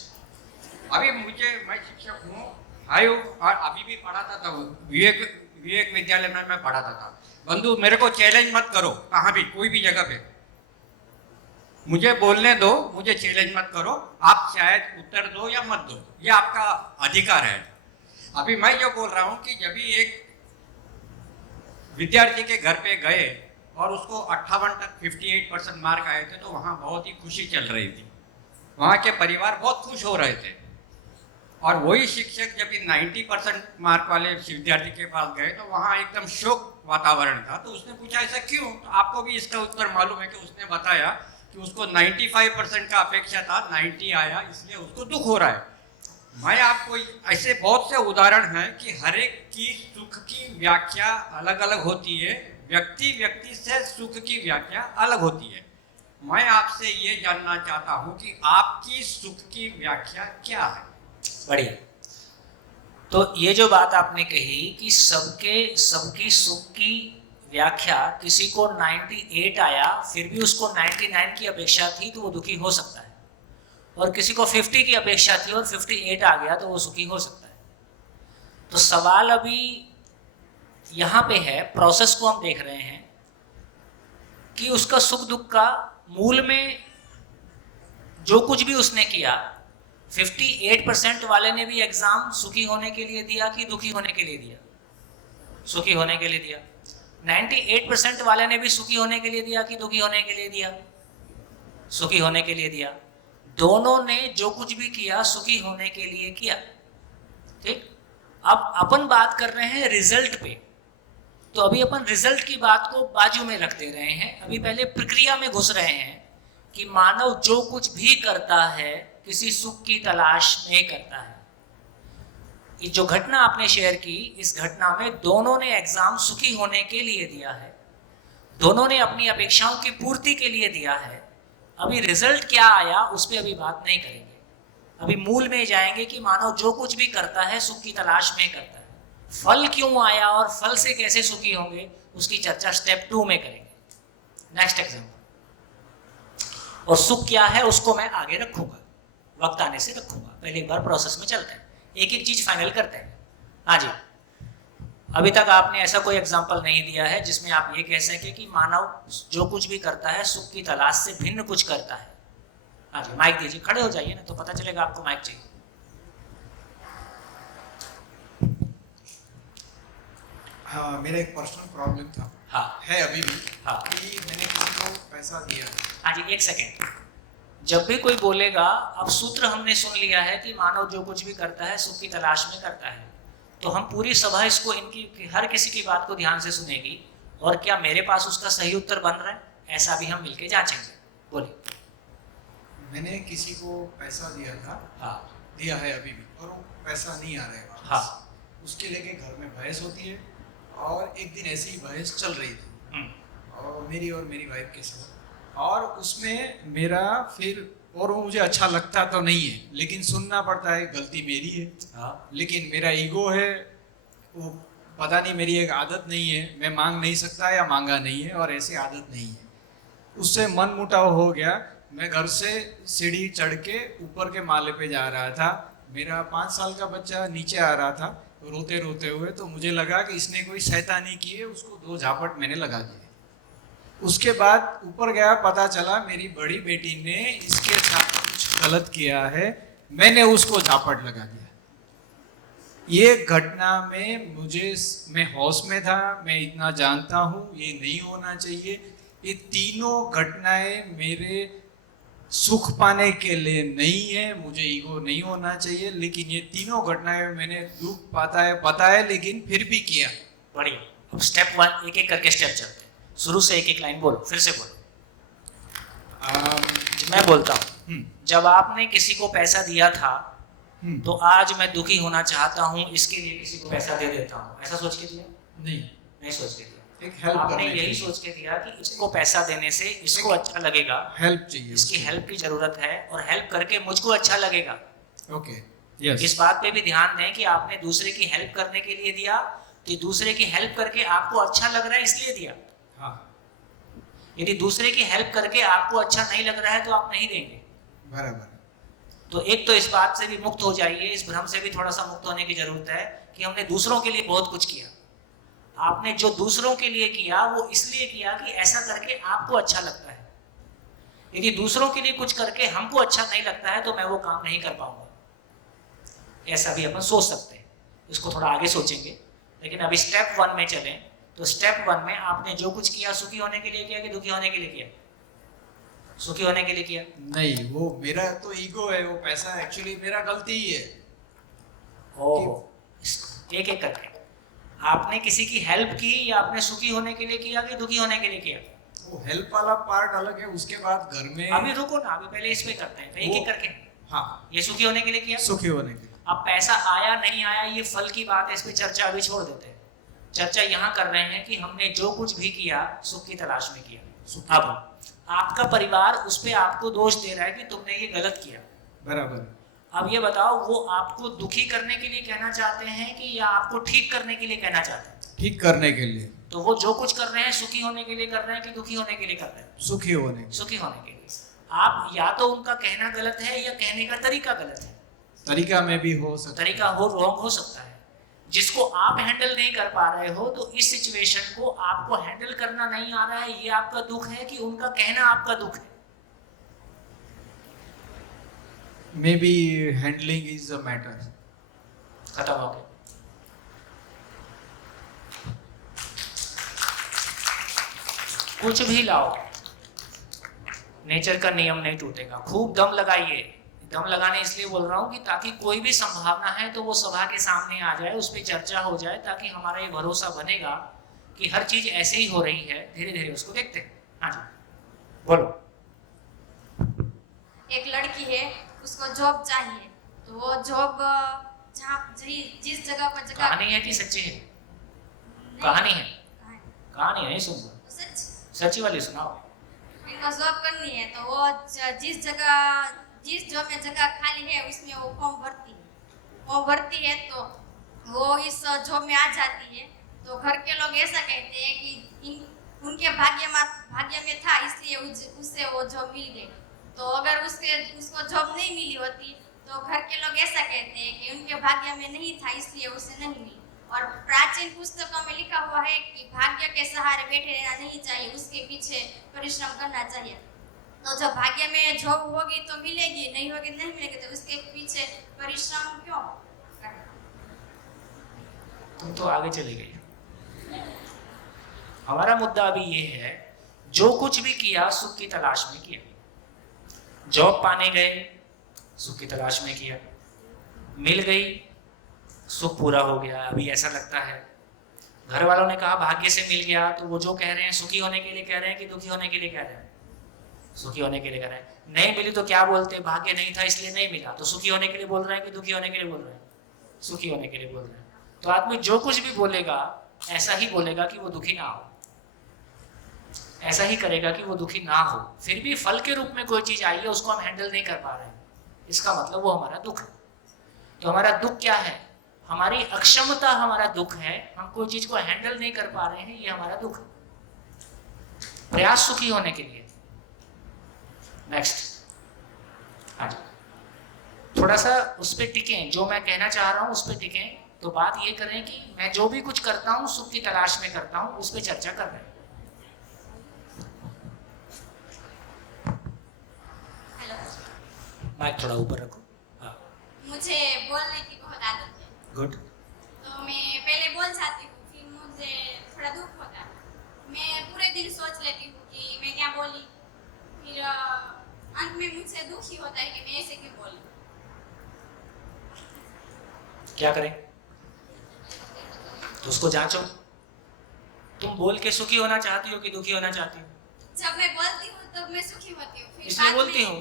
अभी मैं शिक्षक हूँ, आयु, और अभी भी पढ़ाता था, विवेक विद्यालय में मैं पढ़ाता था। बंधु, मेरे को चैलेंज मत करो, कहाँ भी कोई भी जगह पे मुझे बोलने दो, मुझे चैलेंज मत करो। आप शायद उत्तर दो या मत दो, ये आपका अधिकार है। अभी मैं जो बोल रहा हूँ कि जब भी एक विद्यार्थी के घर पे गए और उसको 58 तक 58% मार्क आए थे, तो वहाँ बहुत ही खुशी चल रही थी, वहाँ के परिवार बहुत खुश हो रहे थे। और वही शिक्षक जब 90% मार्क वाले विद्यार्थी के पास गए तो वहाँ एकदम शोक वातावरण था। तो उसने पूछा ऐसा क्यों? तो आपको भी इसका उत्तर मालूम है कि उसने बताया कि उसको 95% का अपेक्षा था, 90 आया, इसलिए उसको दुख हो रहा है। मैं आपको ऐसे बहुत से उदाहरण हैं कि हर एक की सुख की व्याख्या अलग अलग होती है, व्यक्ति से सुख की व्याख्या अलग होती है। मैं आपसे ये जानना चाहता हूँ कि आपकी सुख की व्याख्या क्या है? बढ़िया। तो ये जो बात आपने कही कि सबकी सुख की व्याख्या, किसी को 98 आया फिर भी उसको 99 की अपेक्षा थी तो वो दुखी हो सकता है, और किसी को 50 की अपेक्षा थी और 58 आ गया तो वो सुखी हो सकता है। तो सवाल अभी यहाँ पे है, प्रोसेस को हम देख रहे हैं कि उसका सुख दुख का मूल में जो कुछ भी उसने किया, 58% वाले ने भी एग्जाम सुखी होने के लिए दिया कि दुखी होने के लिए दिया? सुखी होने के लिए दिया। 98% वाले ने भी सुखी होने के लिए दिया कि दुखी होने के लिए दिया? सुखी होने के लिए दिया। दोनों ने जो कुछ भी किया सुखी होने के लिए किया। ठीक। अब अपन बात कर रहे हैं रिजल्ट पे, तो अभी अपन रिजल्ट की बात को बाजू में रख दे रहे हैं। अभी पहले प्रक्रिया में घुस रहे हैं कि मानव जो कुछ भी करता है किसी सुख की तलाश में करता है। ये जो घटना आपने शेयर की, इस घटना में दोनों ने एग्जाम सुखी होने के लिए दिया है, दोनों ने अपनी अपेक्षाओं की पूर्ति के लिए दिया है। अभी रिजल्ट क्या आया उस पर अभी बात नहीं करेंगे, अभी मूल में जाएंगे कि मानव जो कुछ भी करता है सुख की तलाश में करता है। फल क्यों आया और फल से कैसे सुखी होंगे उसकी चर्चा स्टेप 2 में करेंगे। Next example. और सुख क्या है उसको मैं आगे रखूंगा, वक्त आने से रखूंगा। पहले एक बार प्रोसेस में चलते हैं, एक एक चीज फाइनल करते हैं। हाँ जी, अभी तक आपने ऐसा कोई एग्जाम्पल नहीं दिया है जिसमें आप ये कह सके कि मानव जो कुछ भी करता है सुख की तलाश से भिन्न कुछ करता है। हाँ जी, माइक दीजिए, खड़े हो जाइए ना तो पता चलेगा आपको माइक चाहिए। हाँ, मेरा एक पर्सनल प्रॉब्लम था। हाँ है अभी भी। हाँ कि मैंने किसी को पैसा दिया। हाँ जी, एक सेकेंड। जब भी कोई बोलेगा, अब सूत्र हमने सुन लिया है कि मानव जो कुछ भी करता है सुख की तलाश में करता है, तो हम पूरी सभा इसको इनकी हर किसी की बात को ध्यान से सुनेगी और क्या मेरे पास उसका सही उत्तर बन रहा है ऐसा भी हम मिलके जांचेंगे। बोलिए। मैंने किसी को पैसा दिया था। हाँ। दिया है अभी भी, और वो पैसा नहीं आ रहा है वापस। हाँ। उसके लेके घर में बहस होती है, और एक दिन ऐसी ही बहस चल रही थी और मेरी वाइफ के साथ, और उसमें मेरा फिर, और वो मुझे अच्छा लगता तो नहीं है लेकिन सुनना पड़ता है, गलती मेरी है। हाँ। लेकिन मेरा ईगो है, वो पता नहीं मेरी एक आदत नहीं है, मैं मांग नहीं सकता या मांगा नहीं है, और ऐसी आदत नहीं है। उससे मन मुटाव हो गया। मैं घर से सीढ़ी चढ़ के ऊपर के माले पे जा रहा था, मेरा 5 साल का बच्चा नीचे आ रहा था रोते रोते हुए, तो मुझे लगा कि इसने कोई शैतानी की है, उसको 2 झापट मैंने लगा दिए। उसके बाद ऊपर गया, पता चला मेरी बड़ी बेटी ने इसके साथ कुछ गलत किया है, मैंने उसको झापट लगा दिया। ये घटना में मैं होश में था, मैं इतना जानता हूँ ये नहीं होना चाहिए। ये तीनों घटनाएं मेरे सुख पाने के लिए नहीं है, मुझे ईगो नहीं होना चाहिए, लेकिन ये तीनों घटनाएं मैंने दुख पता है लेकिन फिर भी किया। बढ़िया। अब स्टेप 1 एक एक करके स्टेप चलते हैं। शुरू से एक एक लाइन बोलो, फिर से बोलो। मैं बोलता हूँ, जब आपने किसी को पैसा दिया था तो आज मैं दुखी होना चाहता हूँ, इसके लिए किसी को पैसा दे देता हूँ, ऐसा सोच के दिया? नहीं सोच के दिया। एक हेल्प आपने यही सोच के दिया कि इसको पैसा देने से इसको अच्छा लगेगा, हेल्प चाहिए, इसकी हेल्प की जरूरत है और हेल्प करके मुझको अच्छा लगेगा। Okay, yes. इस बात पे भी ध्यान दें कि आपने दूसरे की हेल्प करने के लिए दिया कि दूसरे की हेल्प करके आपको अच्छा लग रहा है इसलिए दिया। हाँ। यदि दूसरे की हेल्प करके आपको अच्छा नहीं लग रहा है तो आप नहीं देंगे। बराबर। तो एक तो इस बात से भी मुक्त हो जाइए, इस भ्रम से भी थोड़ा सा मुक्त होने की जरूरत है कि हमने दूसरों के लिए बहुत कुछ किया। आपने जो दूसरों के लिए किया वो इसलिए किया कि ऐसा करके आपको अच्छा लगता है। यदि दूसरों के लिए कुछ करके हमको अच्छा नहीं लगता है तो मैं वो काम नहीं कर पाऊंगा, ऐसा भी अपन सोच सकते हैं। इसको थोड़ा आगे सोचेंगे, लेकिन अभी स्टेप 1 में चलें। तो स्टेप 1 में आपने जो कुछ किया सुखी होने के लिए किया कि दुखी होने के लिए किया? सुखी होने के लिए किया। नहीं, वो मेरा तो ईगो है, वो पैसा एक्चुअली मेरा गलती ही है। एक एक करके आपने किसी की हेल्प की या आपने सुखी होने के लिए किया कि दुखी होने के लिए किया? वो हेल्प वाला पार्ट अलग है, उसके बाद घर में। अभी रुको ना, अभी पहले इस पे करते हैं, एक एक करके। हाँ, ये सुखी होने के लिए किया, सुखी होने के लिए। अब पैसा आया नहीं आया ये फल की बात है, इस पे चर्चा अभी छोड़ देते हैं। चर्चा यहाँ कर रहे हैं कि हमने जो कुछ भी किया सुख की तलाश में किया। अब आपका परिवार उस पे आपको दोष दे रहा है कि तुमने ये गलत किया। बराबर। अब ये बताओ, वो आपको दुखी करने के लिए कहना चाहते हैं कि या आपको ठीक करने के लिए कहना चाहते हैं? ठीक करने के लिए। तो वो जो कुछ कर रहे हैं सुखी होने के लिए कर रहे हैं कि दुखी होने के लिए कर रहे हैं? सुखी होने। सुखी होने के लिए। आप या तो उनका कहना गलत है या कहने का तरीका गलत है। तरीका में भी हो सकता है, तरीका रॉन्ग हो सकता है। जिसको आप हैंडल नहीं कर पा रहे हो, तो इस सिचुएशन को आपको हैंडल करना नहीं आ रहा है, ये आपका दुख है कि उनका कहना आपका दुख है? May be handling is a matter. खत्म हो गया। कुछ भी लाओ, नेचर का नियम नहीं टूटेगा। खूब दम लगाइए। दम लगाने इसलिए बोल रहा हूँ कि ताकि कोई भी संभावना है तो वो सभा के सामने आ जाए, उस पर चर्चा हो जाए, ताकि हमारा ये भरोसा बनेगा कि हर चीज ऐसे ही हो रही है। धीरे धीरे उसको देखते हैं। हाँ जी, बोलो। एक लड़की है, उसको जॉब चाहिए, तो वो जॉब जिस जगह पर कहानी है कि सच्ची है? कहानी है। कहानी नहीं सुन, सच्ची वाली सुनाओ। इनको जॉब करनी है, तो वो जिस जॉब में जगह खाली है उसमें वो फॉर्म भरती है तो वो इस जॉब में आ जाती है। तो घर के लोग ऐसा कहते हैं कि उनके भाग्य में था इसलिए उससे वो जॉब मिल गई। तो अगर उसको जॉब नहीं मिली होती तो घर के लोग ऐसा कहते हैं कि उनके भाग्य में नहीं था इसलिए उसे नहीं मिली। और प्राचीन पुस्तकों में लिखा हुआ है कि भाग्य के सहारे बैठे रहना नहीं चाहिए, उसके पीछे परिश्रम करना चाहिए। तो जब भाग्य में जॉब होगी तो मिलेगी, नहीं होगी नहीं मिलेगी, तो उसके पीछे परिश्रम क्यों करना? तुम तो आगे चली गई। हमारा मुद्दा अभी ये है, जो कुछ भी किया सुख की तलाश में किया। जॉब पाने गए, सुख की तलाश में किया, मिल गई, सुख पूरा हो गया। अभी ऐसा लगता है घर वालों ने कहा भाग्य से मिल गया, तो वो जो कह रहे हैं सुखी होने के लिए कह रहे हैं कि दुखी होने के लिए कह रहे हैं? सुखी होने के लिए कह रहे हैं। नहीं मिली तो क्या बोलते? भाग्य नहीं था इसलिए नहीं मिला। तो सुखी होने के लिए बोल रहे हैं कि दुखी होने के लिए बोल रहे हैं? सुखी होने के लिए बोल रहे हैं। तो आदमी जो कुछ भी बोलेगा ऐसा ही बोलेगा कि वो दुखी ना हो, ऐसा ही करेगा कि वो दुखी ना हो। फिर भी फल के रूप में कोई चीज आई है, उसको हम हैंडल नहीं कर पा रहे हैं, इसका मतलब वो हमारा दुख है। तो हमारा दुख क्या है? हमारी अक्षमता हमारा दुख है, हम कोई चीज को हैंडल नहीं कर पा रहे हैं, ये हमारा दुख है। प्रयास सुखी होने के लिए। नेक्स्ट, हाँ जी, थोड़ा सा उस पर टिकें, जो मैं कहना चाह रहा हूं उस पर टिकें। तो बात ये करें कि मैं जो भी कुछ करता हूं सुख की तलाश में करता हूं, उस पर चर्चा कर रहे हैं। हेलो, माइक थोड़ा ऊपर रखो। हाँ, मुझे बोलने की बहुत आदत है। गुड। तो मैं पहले बोल जाती हूँ, फिर मुझे थोड़ा दुख होता है। मैं पूरे दिन सोच लेती हूँ कि मैं क्या बोली, फिर अंत में मुझसे दुख ही होता है कि मैं ऐसे क्यों बोली। क्या करें? तो उसको जांचो। तुम बोल के सुखी होना चाहती हो कि दुखी होना चाहती हो? जब मैं बोलती हूँ तब मैं सुखी होती हूँ, फिर इसलिए बाद बोलती में हो।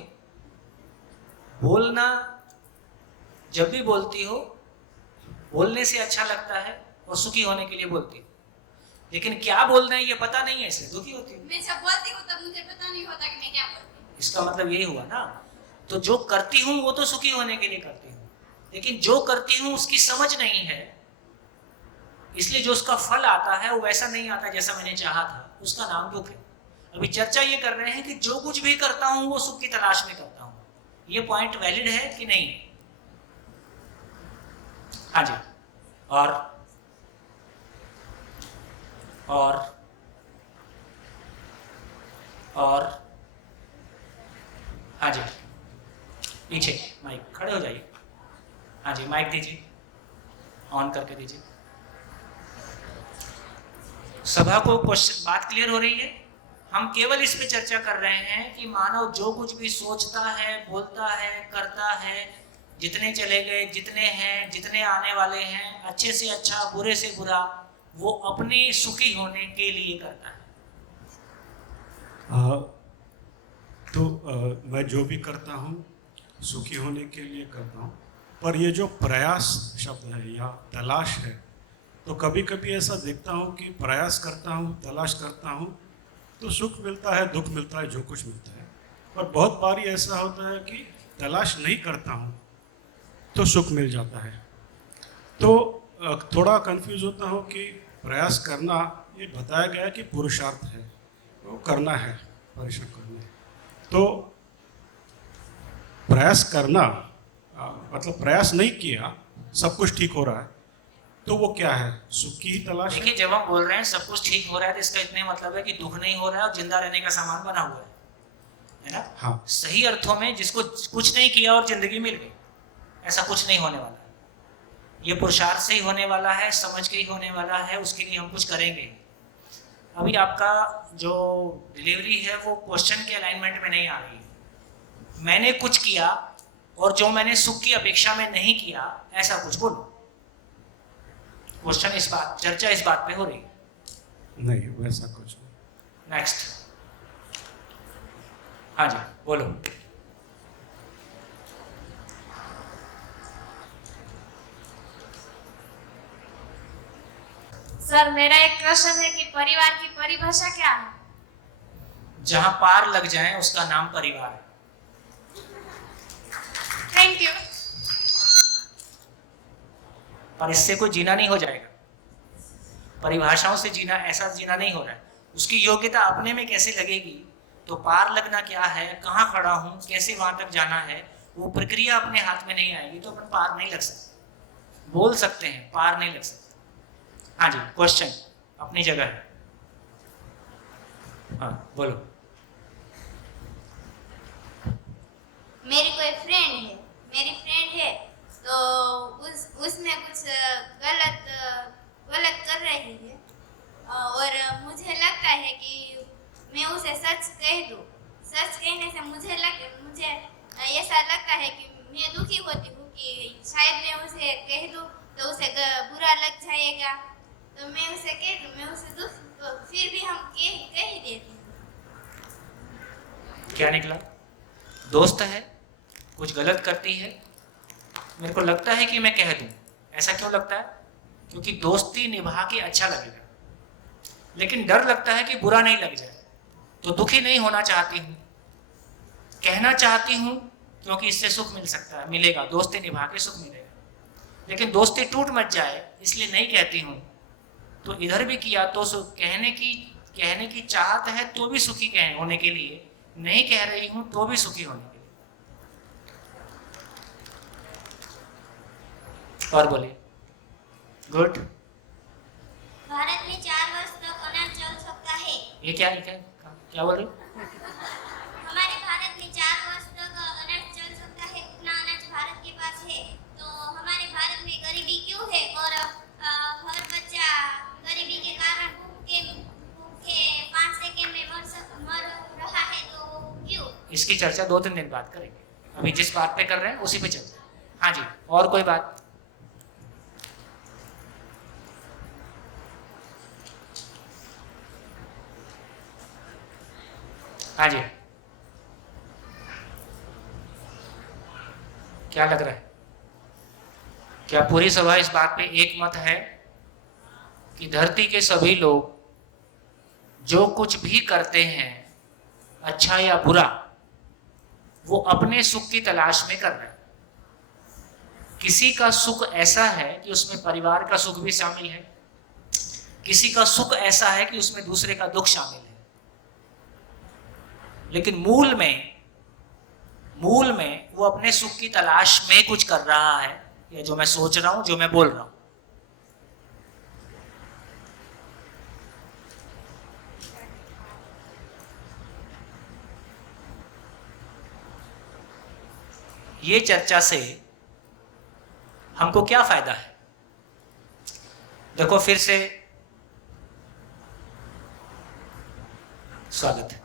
बोलना, जब भी बोलती हो बोलने से अच्छा लगता है और सुखी होने के लिए बोलती हो, लेकिन क्या बोलना है ये पता नहीं है, इसलिए दुखी होती हो। मैं जब बोलती हूँ तब मुझे पता नहीं होता कि मैं क्या बोलती हूँ। इसका मतलब यही हुआ ना। तो जो करती हूँ वो तो सुखी होने के लिए करती हूँ, लेकिन जो करती हूँ उसकी समझ नहीं है, इसलिए जो उसका फल आता है वो वैसा नहीं आता जैसा मैंने चाहा था, उसका नाम दुख है। अभी चर्चा ये कर रहे हैं कि जो कुछ भी करता हूं वो सुख की तलाश में करता हूं। ये पॉइंट वैलिड है कि नहीं? हाँ जी। और हाँ जी, पीछे माइक, खड़े हो जाइए। हाँ जी, माइक दीजिए, ऑन करके दीजिए। सभा को बात क्लियर हो रही है? हम केवल इस पे चर्चा कर रहे हैं कि मानव जो कुछ भी सोचता है, बोलता है, करता है, जितने चले गए, जितने हैं, जितने आने वाले हैं, अच्छे से अच्छा, बुरे से बुरा, वो अपने सुखी होने के लिए करता है। मैं जो भी करता हूँ सुखी होने के लिए करता हूँ, पर ये जो प्रयास शब्द है या तलाश है, तो कभी कभी ऐसा देखता हूँ कि प्रयास करता हूँ, तलाश करता हूँ तो सुख मिलता है, दुख मिलता है, जो कुछ मिलता है। पर बहुत बारी ऐसा होता है कि तलाश नहीं करता हूँ तो सुख मिल जाता है। तो थोड़ा कंफ्यूज होता हूँ कि प्रयास करना, ये बताया गया है कि पुरुषार्थ है, वो करना है, परिश्रम करना है। तो प्रयास करना मतलब प्रयास नहीं किया, सब कुछ ठीक हो रहा है, तो वो क्या है? सुख की ही तलाश है। देखिए, जब हम बोल रहे हैं सब कुछ ठीक हो रहा है तो इसका इतने मतलब है कि दुख नहीं हो रहा है और जिंदा रहने का सामान बना हुआ है ना? हाँ। सही अर्थों में जिसको कुछ नहीं किया और जिंदगी मिल गई, ऐसा कुछ नहीं होने वाला है। ये पुरुषार्थ से ही होने वाला है, समझ के ही होने वाला है, उसके लिए हम कुछ करेंगे। अभी आपका जो डिलीवरी है वो क्वेश्चन के अलाइनमेंट में नहीं आ रही है। मैंने कुछ किया और जो मैंने सुख की अपेक्षा में नहीं किया, ऐसा कुछ बोलो। क्वेश्चन इस बात, चर्चा इस बात पे हो रही है। नहीं, वैसा कुछ नहीं। नेक्स्ट, हाँ जी, बोलो। सर, मेरा एक प्रश्न है कि परिवार की परिभाषा क्या है? जहां पार लग जाए उसका नाम परिवार है। Thank you. पर इससे कोई जीना नहीं हो जाएगा। परिभाषाओं से जीना, ऐसा जीना नहीं हो रहा है। उसकी योग्यता अपने में कैसे लगेगी, तो पार लगना क्या है, कहाँ खड़ा हूँ, कैसे वहां तक जाना है, वो प्रक्रिया अपने हाथ में नहीं आएगी तो अपन पार नहीं लग सकते। बोल सकते हैं, पार नहीं लग सकते। हाँ जी, क्वेश्चन अपनी जगह है। हाँ, बोलो। मेरी कोई मेरी फ्रेंड है, तो उसमें कुछ गलत कर रही है, और मुझे लगता है कि मैं उसे सच कह दूँ। सच कहने से मुझे ऐसा लगता है कि मैं दुखी होती हूँ कि शायद मैं उसे कह दूँ तो उसे बुरा लग जाएगा, तो मैं उसे कह दूँ, मैं उसे दुख, तो फिर भी हम कह ही देते हैं। क्या निकला? दोस्त है, कुछ गलत करती है, मेरे को लगता है कि मैं कह दूं। ऐसा क्यों लगता है? क्योंकि दोस्ती निभा के अच्छा लगेगा, लेकिन डर लगता है कि बुरा नहीं लग जाए, तो दुखी नहीं होना चाहती हूँ, कहना चाहती हूँ, क्योंकि इससे सुख मिल सकता है, मिलेगा, दोस्ती निभा के सुख मिलेगा। लेकिन दोस्ती टूट मत जाए इसलिए नहीं कहती हूँ। तो इधर भी किया तो कहने की चाहत है तो भी सुखी होने के लिए, नहीं कह रही हूँ तो भी सुखी होने के लिए। और बोलिए। गुड। भारत में 4 वर्ष तक अनाज चल सकता है। ये क्या बोल रही? हमारे भारत में 4 वर्ष तक अनाज चल सकता है, उतना अनाज भारत के पास है। तो हमारे भारत में गरीबी क्यों है और हर बच्चा गरीबी के कारण भूखे 5 सेकंड में मर रहा है, तो क्यों? इसकी चर्चा 2-3 दिन बाद करेंगे। अभी जिस बात पे कर रहे हैं उसी पे चलते हैं। हाँ जी, और कोई बात? हाँ जी, क्या लग रहा है? क्या पूरी सभा इस बात पे एक मत है कि धरती के सभी लोग जो कुछ भी करते हैं, अच्छा या बुरा, वो अपने सुख की तलाश में कर रहे हैं? किसी का सुख ऐसा है कि उसमें परिवार का सुख भी शामिल है, किसी का सुख ऐसा है कि उसमें दूसरे का दुख शामिल है, लेकिन मूल में वो अपने सुख की तलाश में कुछ कर रहा है, या जो मैं सोच रहा हूं, जो मैं बोल रहा हूं। ये चर्चा से हमको क्या फायदा है? देखो, फिर से स्वागत है।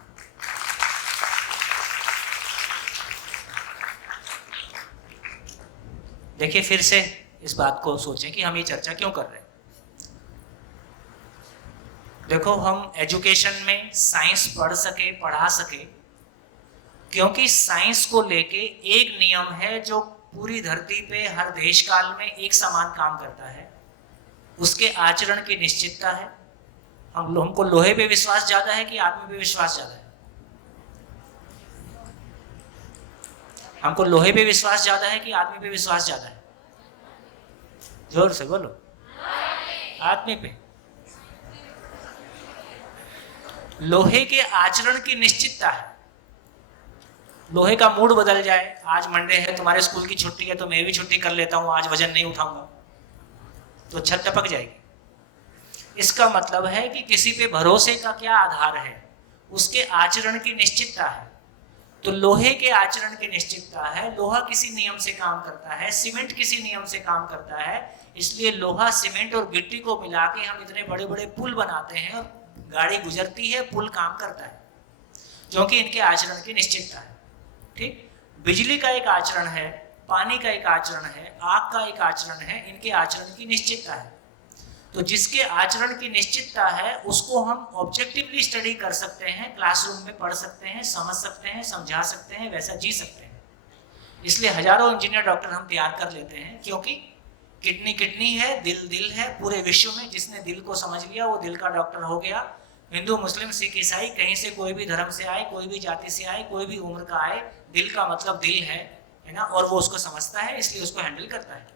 देखिए, फिर से इस बात को सोचें कि हम ये चर्चा क्यों कर रहे हैं। देखो, हम एजुकेशन में साइंस पढ़ा सके क्योंकि साइंस को लेके एक नियम है जो पूरी धरती पे हर देश काल में एक समान काम करता है, उसके आचरण की निश्चितता है। हमको लोहे पे विश्वास ज्यादा है कि आदमी पे विश्वास ज्यादा है? हमको लोहे पे विश्वास ज्यादा है कि आदमी पे विश्वास ज्यादा है? जोर से बोलो। आदमी पे। लोहे के आचरण की निश्चितता है। लोहे का मूड बदल जाए, आज मंडे है, तुम्हारे स्कूल की छुट्टी है तो मैं भी छुट्टी कर लेता हूं, आज वजन नहीं उठाऊंगा, तो छत टपक जाएगी। इसका मतलब है कि किसी पे भरोसे का क्या आधार है? उसके आचरण की निश्चितता है। तो लोहे के आचरण की निश्चितता है। लोहा किसी नियम से काम करता है, सीमेंट किसी नियम से काम करता है, इसलिए लोहा, सीमेंट और गिट्टी को मिला के हम इतने बड़े बड़े पुल बनाते हैं और गाड़ी गुजरती है, पुल काम करता है, क्योंकि इनके आचरण की निश्चितता है। ठीक, बिजली का एक आचरण है, पानी का एक आचरण है, आग का एक आचरण है, इनके आचरण की निश्चितता है। तो जिसके आचरण की निश्चितता है उसको हम ऑब्जेक्टिवली स्टडी कर सकते हैं, क्लासरूम में पढ़ सकते हैं, समझ सकते हैं, समझा सकते हैं, वैसा जी सकते हैं। इसलिए हजारों इंजीनियर, डॉक्टर हम तैयार कर लेते हैं, क्योंकि किडनी है, दिल है। पूरे विश्व में जिसने दिल को समझ लिया वो दिल का डॉक्टर हो गया। हिंदू, मुस्लिम, सिख, ईसाई, कहीं से कोई भी धर्म से आए, कोई भी जाति से आए, कोई भी उम्र का आए, दिल का मतलब दिल है ना, और वो उसको समझता है, इसलिए उसको हैंडल करता है।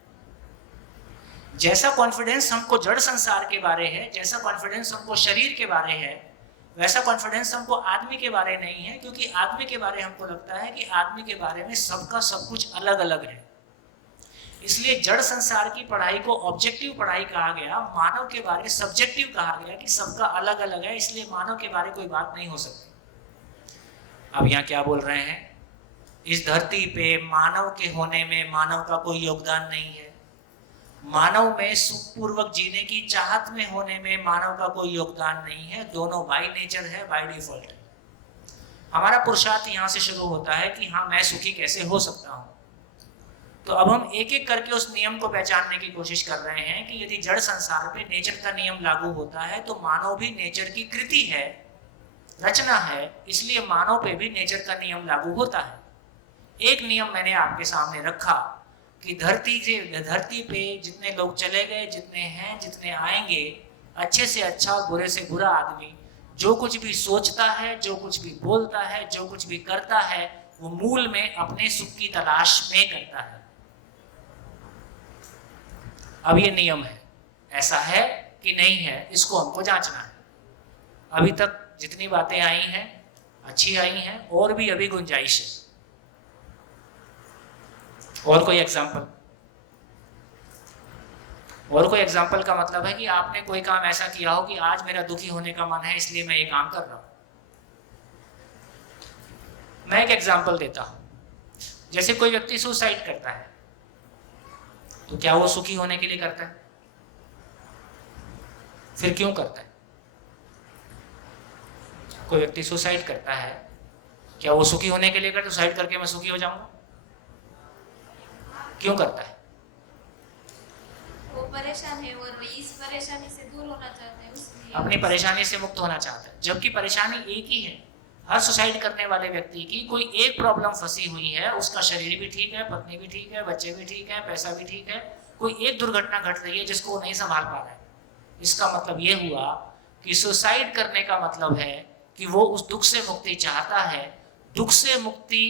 जैसा कॉन्फिडेंस हमको जड़ संसार के बारे है, जैसा कॉन्फिडेंस हमको शरीर के बारे है, वैसा कॉन्फिडेंस हमको आदमी के बारे नहीं है, क्योंकि आदमी के बारे हमको लगता है कि आदमी के बारे में सबका सब कुछ अलग अलग है। इसलिए जड़ संसार की पढ़ाई को ऑब्जेक्टिव पढ़ाई कहा गया, मानव के बारे सब्जेक्टिव कहा गया कि सबका अलग अलग है, इसलिए मानव के बारे कोई बात नहीं हो सकती। अब यहाँ क्या बोल रहे हैं? इस धरती पे मानव के होने में मानव का कोई योगदान नहीं है, मानव में सुखपूर्वक जीने की चाहत में होने में मानव का कोई योगदान नहीं है। दोनों बाय नेचर है, बाय डिफॉल्ट है। हमारा पुरुषार्थ यहाँ से शुरू होता है कि हाँ, मैं सुखी कैसे हो सकता हूँ। तो अब हम एक एक करके उस नियम को पहचानने की कोशिश कर रहे हैं कि यदि जड़ संसार पे नेचर का नियम लागू होता है तो मानव भी नेचर की कृति है, रचना है, इसलिए मानव पे भी नेचर का नियम लागू होता है। एक नियम मैंने आपके सामने रखा कि धरती पे जितने लोग चले गए, जितने हैं, जितने आएंगे, अच्छे से अच्छा और बुरे से बुरा आदमी जो कुछ भी सोचता है, जो कुछ भी बोलता है, जो कुछ भी करता है, वो मूल में अपने सुख की तलाश में करता है। अब ये नियम है, ऐसा है कि नहीं है, इसको हमको जांचना है। अभी तक जितनी बातें आई हैं अच्छी आई हैं, और भी अभी गुंजाइश है। और कोई एग्जाम्पल? और कोई एग्जाम्पल का मतलब है कि आपने कोई काम ऐसा किया हो कि आज मेरा दुखी होने का मन है, इसलिए मैं ये काम कर रहा हूं। मैं एक एग्जाम्पल देता हूं। जैसे कोई व्यक्ति सुसाइड करता है, तो क्या वो सुखी होने के लिए करता है? फिर क्यों करता है? कोई व्यक्ति सुसाइड करता है, क्या वो सुखी होने के लिए करता है? सुसाइड करके मैं सुखी हो जाऊंगा? क्यों करता है? वो परेशान है और वो इस परेशानी से दूर होना चाहता है, उसलिए अपनी परेशानी से मुक्त होना चाहता है, जबकि परेशानी एक ही है। हर सुसाइड करने वाले व्यक्ति की कोई एक प्रॉब्लम फंसी हुई है। उसका शरीर भी ठीक है, पत्नी भी ठीक है, बच्चे भी ठीक है, पैसा भी ठीक है, कोई एक दुर्घटना घट रही है जिसको वो नहीं संभाल पा रहा है। इसका मतलब ये हुआ कि सुसाइड करने का मतलब है कि वो उस दुख से मुक्ति चाहता है। दुख से मुक्ति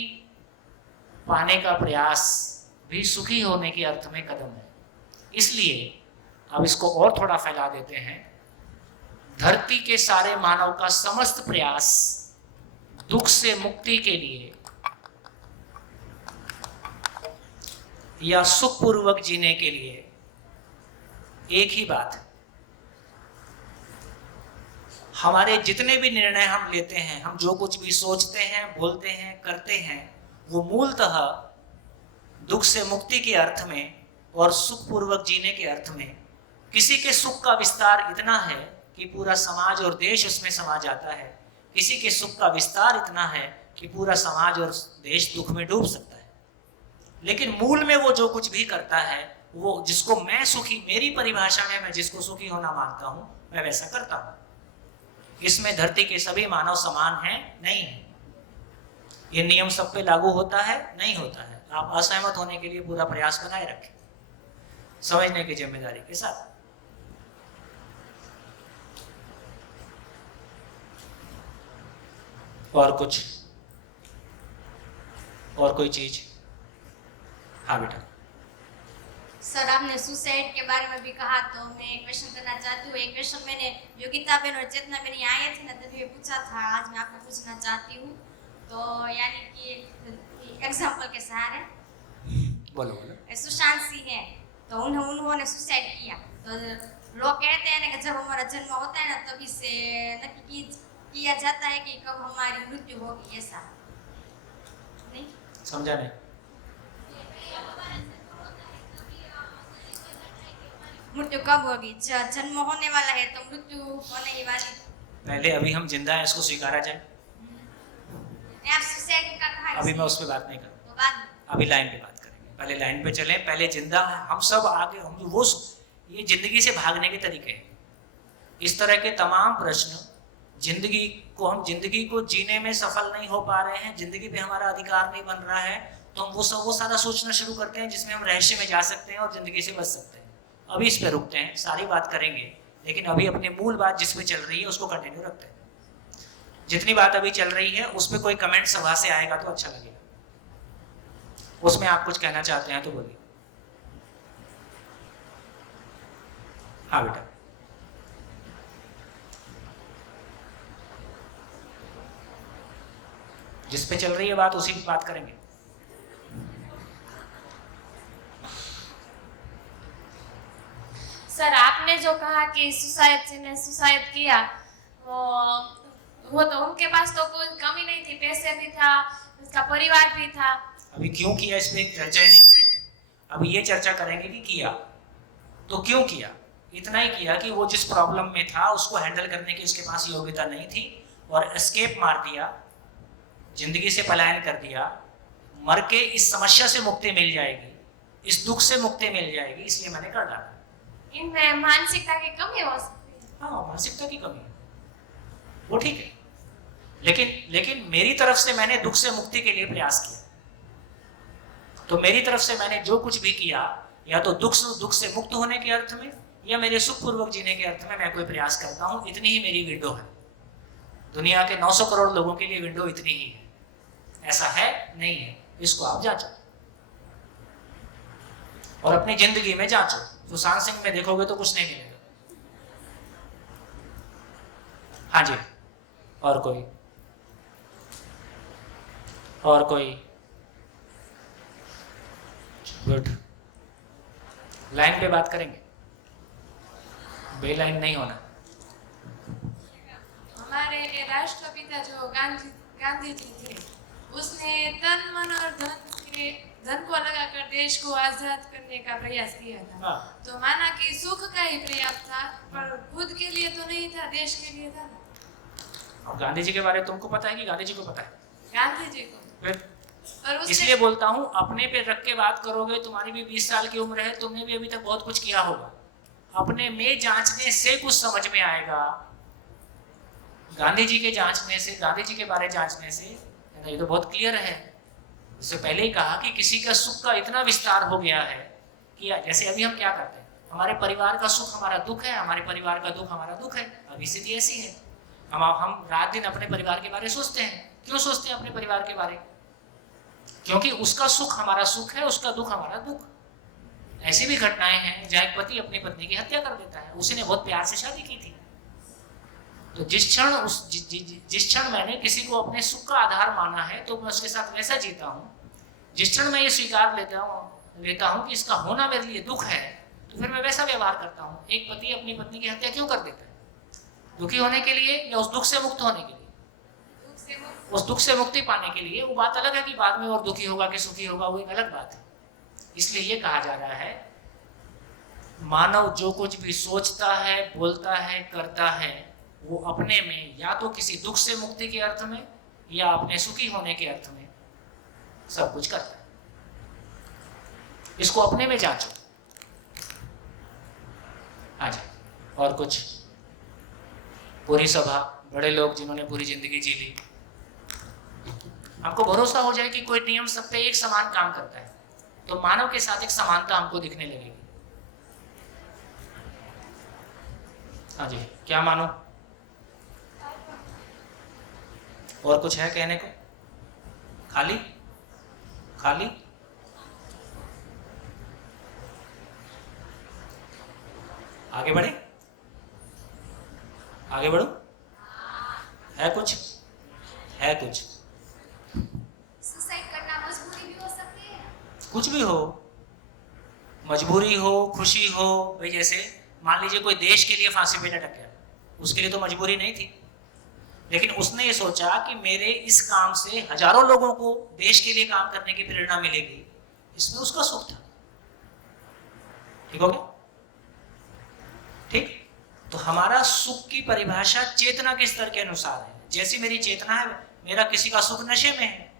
पाने का प्रयास भी सुखी होने के अर्थ में कदम है। इसलिए अब इसको और थोड़ा फैला देते हैं। धरती के सारे मानव का समस्त प्रयास दुख से मुक्ति के लिए या सुखपूर्वक जीने के लिए एक ही बात है। हमारे जितने भी निर्णय हम लेते हैं, हम जो कुछ भी सोचते हैं, बोलते हैं, करते हैं, वो मूलतः दुख से मुक्ति के अर्थ में और सुखपूर्वक जीने के अर्थ में। किसी के सुख का विस्तार इतना है कि पूरा समाज और देश उसमें समा जाता है। किसी के सुख का विस्तार इतना है कि पूरा समाज और देश दुख में डूब सकता है। लेकिन मूल में वो जो कुछ भी करता है, वो जिसको मैं सुखी, मेरी परिभाषा में मैं जिसको सुखी होना मानता हूं, मैं वैसा करता हूं। इसमें धरती के सभी मानव समान हैं? नहीं है। ये नियम सब पे लागू होता है? नहीं होता है। आप असहमत होने के लिए पूरा प्रयास बनाए रखें, समझने की जिम्मेदारी के साथ। और कुछ, और कोई चीज? हाँ बेटा। सर, आपने सुसाइड के बारे में भी कहा, तो मैं एक क्वेश्चन करना चाहती हूँ। एक क्वेश्चन मैंने योगिता बहन और चेतना बहन यहाँ आए थे ना, तभी ये पूछा था। आज मैं आपको पूछना चाहती हूँ। तो यानी कि एग्जाम्पल के सहारे बोलो बोलो। सुशांत सिंह है, तो उन्होंने सुसाइड किया। तो लोग कहते हैं ना कि जब हमारा जन्म होता है ना, तभी से नक्की किया जाता है कि कब हमारी मृत्यु होगी, ऐसा नहीं? समझा नहीं? मृत्यु कब होगी? जन्म होने वाला है तो मृत्यु होने ही वाली। पहले अभी हम जिंदा हैं, इसको स्वीकारा जाए। आप सुसाइड का कहा, अभी मैं उस पर बात नहीं करूँ, तो बाद अभी लाइन पे बात करेंगे। पहले लाइन पे चलें। पहले जिंदा हैं हम सब, आगे हम वो, ये जिंदगी से भागने के तरीके हैं। इस तरह के तमाम प्रश्न, जिंदगी को, हम जिंदगी को जीने में सफल नहीं हो पा रहे हैं, जिंदगी पे हमारा अधिकार नहीं बन रहा है, तो हम वो सारा सोचना शुरू करते हैं जिसमें हम रहस्य में जा सकते हैं और जिंदगी से बच सकते हैं। अभी इस पे रुकते हैं, सारी बात करेंगे, लेकिन अभी अपनी मूल बात जिस पे चल रही है उसको कंटिन्यू रखते हैं। जितनी बात अभी चल रही है उस पर कोई कमेंट सभा से आएगा तो अच्छा लगेगा। उसमें आप कुछ कहना चाहते हैं तो बोलिए। हाँ बेटा। जिस पे चल रही है बात, उसी पे बात करेंगे। सर, आपने जो कहा कि सुसाइड किया, वो तो उनके पास तो कोई कमी नहीं थी, पैसे भी था, उसका परिवार भी था। अभी क्यों किया इस पे चर्चा ही नहीं करेंगे। अभी ये चर्चा करेंगे कि किया तो क्यों किया। इतना ही किया कि वो जिस प्रॉब्लम में था उसको हैंडल करने की उसके पास योग्यता नहीं थी और एस्केप मार दिया, जिंदगी से पलायन कर दिया। मर के इस समस्या से मुक्ति मिल जाएगी, इस दुख से मुक्ति मिल जाएगी, इसलिए मैंने कर डाला। इनमें मानसिकता की कमी हो सकती है। हाँ, मानसिकता की कमी, वो ठीक है, लेकिन मेरी तरफ से मैंने दुख से मुक्ति के लिए प्रयास किया। तो मेरी तरफ से मैंने जो कुछ भी किया, या तो दुख से मुक्त होने के अर्थ में या मेरे सुखपूर्वक जीने के अर्थ में मैं कोई प्रयास करता हूं। इतनी ही मेरी विंडो है। दुनिया के 900 करोड़ लोगों के लिए विंडो इतनी ही है। ऐसा है नहीं है, इसको आप जांचो और अपनी जिंदगी में जांचो। सुशांत सिंह में देखोगे तो कुछ नहीं मिलेगा। हाँ जी, और कोई? और कोई? गुड। लाइन पे बात करेंगे, बेलाइन नहीं होना। हमारे राष्ट्रपिता जो गांधी जी थे, उसने तन मन और धन को लगाकर देश को आजाद करने का प्रयास किया था। तो माना कि सुख का ही प्रयास था, पर खुद के लिए तो नहीं था, देश के लिए था। और गांधी जी के बारे में तुमको पता है कि गांधी जी को पता है? गांधी जी को इसलिए बोलता हूँ, अपने पे रख के बात करोगे। तुम्हारी भी 20 साल की उम्र है, तुमने भी अभी तक बहुत कुछ किया होगा। अपने में जांचने से कुछ समझ में आएगा। गांधी जी के जांचने से, गांधी जी के बारे जांचने से, ये तो बहुत क्लियर है। उससे पहले ही कहा कि किसी का सुख का इतना विस्तार हो गया है कि जैसे अभी हम क्या करते हैं, हमारे परिवार का सुख हमारा दुख है, हमारे परिवार का दुख हमारा दुख है। अभी स्थिति ऐसी है, हम रात दिन अपने परिवार के बारे सोचते हैं। क्यों सोचते हैं अपने परिवार के बारे? क्योंकि उसका सुख हमारा सुख है, उसका दुख हमारा दुख। ऐसी भी घटनाएं हैं जहाँ एक पति अपनी पत्नी की हत्या कर देता है, उसी ने बहुत प्यार से शादी की थी। तो जिस क्षण मैंने किसी को अपने सुख का आधार माना है, तो मैं उसके साथ वैसा जीता हूँ। जिस क्षण मैं ये स्वीकार लेता हूँ कि इसका होना मेरे लिए दुख है, तो फिर मैं वैसा व्यवहार करता हूँ। एक पति अपनी पत्नी की हत्या क्यों कर देता है? दुखी होने के लिए या उस दुख से मुक्त होने के लिए? उस दुख से मुक्ति पाने के लिए। वो बात अलग है कि बाद में और दुखी होगा कि सुखी होगा, वो एक अलग बात है। इसलिए ये कहा जा रहा है, मानव जो कुछ भी सोचता है, बोलता है, करता है, वो अपने में या तो किसी दुख से मुक्ति के अर्थ में या अपने सुखी होने के अर्थ में सब कुछ करता है। इसको अपने में जांचो। अच्छा, और कुछ? पूरी सभा, बड़े लोग जिन्होंने पूरी जिंदगी जी ली, हमको भरोसा हो जाए कि कोई नियम सब पे एक समान काम करता है, तो मानव के साथ एक समानता हमको दिखने लगेगी। हाँ जी, क्या मानो? और कुछ है कहने को? खाली खाली? आगे बढ़े? आगे बढ़ो? है कुछ? है कुछ? सुसाइड करना मजबूरी भी हो सकती है? कुछ भी हो, मजबूरी हो, खुशी हो। भाई जैसे मान लीजिए कोई देश के लिए फांसी पे लटक गया, उसके लिए तो मजबूरी नहीं थी, लेकिन उसने ये सोचा कि मेरे इस काम से हजारों लोगों को देश के लिए काम करने की प्रेरणा मिलेगी, इसमें उसका सुख था। ठीक हो गया? ठीक। तो हमारा सुख की परिभाषा चेतना के स्तर के अनुसार है। जैसी मेरी चेतना है, मेरा किसी का सुख नशे में है,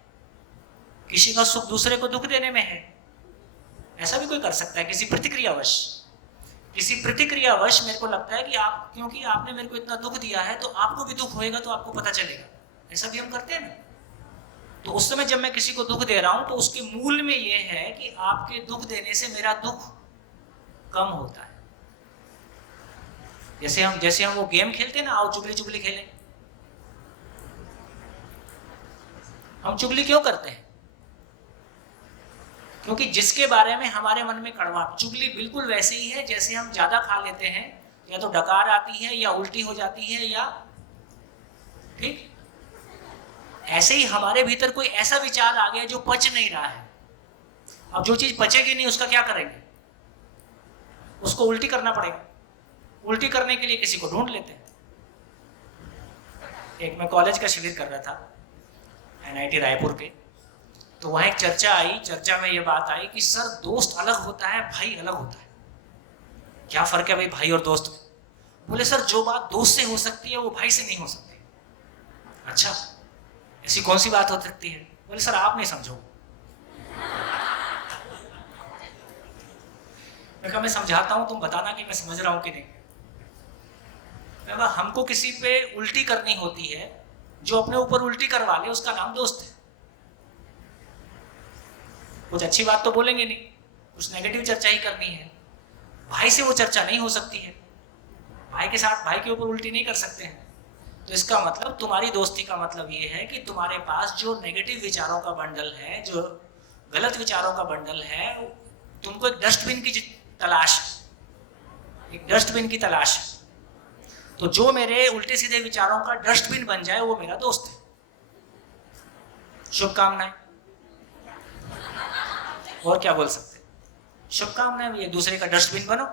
किसी का सुख दूसरे को दुख देने में है। ऐसा भी कोई कर सकता है, किसी प्रतिक्रियावश मेरे को लगता है कि आप, क्योंकि आपने मेरे को इतना दुख दिया है तो आपको भी दुख होएगा, तो आपको पता चलेगा। ऐसा भी हम करते हैं ना। तो उस समय जब मैं किसी को दुख दे रहा हूं, तो उसके मूल में ये है कि आपके दुख देने से मेरा दुख कम होता है। जैसे हम वो गेम खेलते हैं ना, आओ चुगली चुगली खेलें। हम चुगली क्यों करते हैं? क्योंकि जिसके बारे में हमारे मन में कड़वा, चुगली बिल्कुल वैसे ही है जैसे हम ज्यादा खा लेते हैं, या तो डकार आती है या उल्टी हो जाती है, या ठीक ऐसे ही हमारे भीतर कोई ऐसा विचार आ गया जो पच नहीं रहा है। अब जो चीज पचेगी नहीं, उसका क्या करेंगे? उसको उल्टी करना पड़ेगा। उल्टी करने के लिए किसी को ढूंढ लेते हैं। एक मैं कॉलेज का शिविर कर रहा था NIT रायपुर के, तो वहाँ एक चर्चा आई। चर्चा में ये बात आई कि सर, दोस्त अलग होता है, भाई अलग होता है। क्या फर्क है भाई भाई और दोस्त में? बोले सर, जो बात दोस्त से हो सकती है वो भाई से नहीं हो सकती। अच्छा, ऐसी कौन सी बात हो सकती है? बोले सर, आप नहीं समझो। मैं कहा, मैं समझाता हूं, तुम बताना कि मैं समझ रहा हूं कि नहीं। मैं कहा, हमको किसी पे उल्टी करनी होती है, जो अपने ऊपर उल्टी करवा ले उसका नाम दोस्त है। कुछ अच्छी बात तो बोलेंगे नहीं, कुछ नेगेटिव चर्चा ही करनी है। भाई से वो चर्चा नहीं हो सकती है, भाई के साथ भाई के ऊपर उल्टी नहीं कर सकते हैं। तो इसका मतलब, तुम्हारी दोस्ती का मतलब ये है कि तुम्हारे पास जो नेगेटिव विचारों का बंडल है, जो गलत विचारों का बंडल है, तुमको एक डस्टबिन की तलाश। एक डस्टबिन की तलाश है। तो जो मेरे उल्टे सीधे विचारों का डस्टबिन बन जाए वो मेरा दोस्त है। शुभकामनाएं। और क्या बोल सकते, शुभकामनाएं। एक दूसरे का डस्टबिन बनो।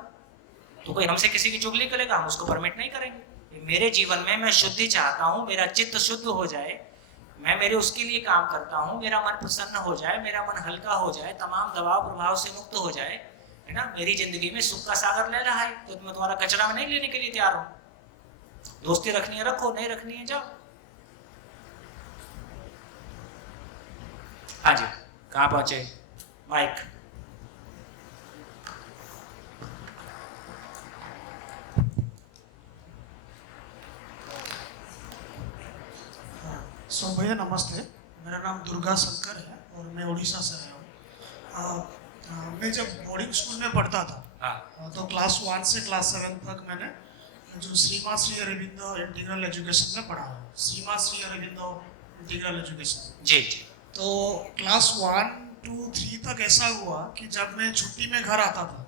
तो कोई हमसे किसी की चुगली करेगा, हम उसको परमिट नहीं करेंगे। मेरे जीवन में मैं शुद्धि चाहता हूँ, मेरा चित्त शुद्ध हो जाए, मैं मेरे उसके लिए काम करता हूँ, मेरा मन प्रसन्न हो जाए, मेरा मन हल्का हो जाए, तमाम दबाव प्रभाव से मुक्त हो जाए, है ना, मेरी जिंदगी में सुख का सागर ले रहा है, तो मैं तुम्हारा कचरा में नहीं लेने के लिए तैयार हूँ। दोस्ती रखनी है रखो, नहीं रखनी है जाओ। हाँ जी, कहाँ पहुंचे? माइक। सो भैया नमस्ते, मेरा नाम दुर्गा शंकर है और मैं उड़ीसा से आया हूँ। मैं जब बोर्डिंग स्कूल में पढ़ता था तो क्लास 1 से क्लास 7 तक मैंने जो श्रीमा श्री अरविंदो इंटीग्रल एजुकेशन में पढ़ा है। श्रीमा श्री अरविंदो इंटीग्रल एजुकेशन जी। तो क्लास 1, 2, 3 तक ऐसा हुआ कि जब मैं छुट्टी में घर आता था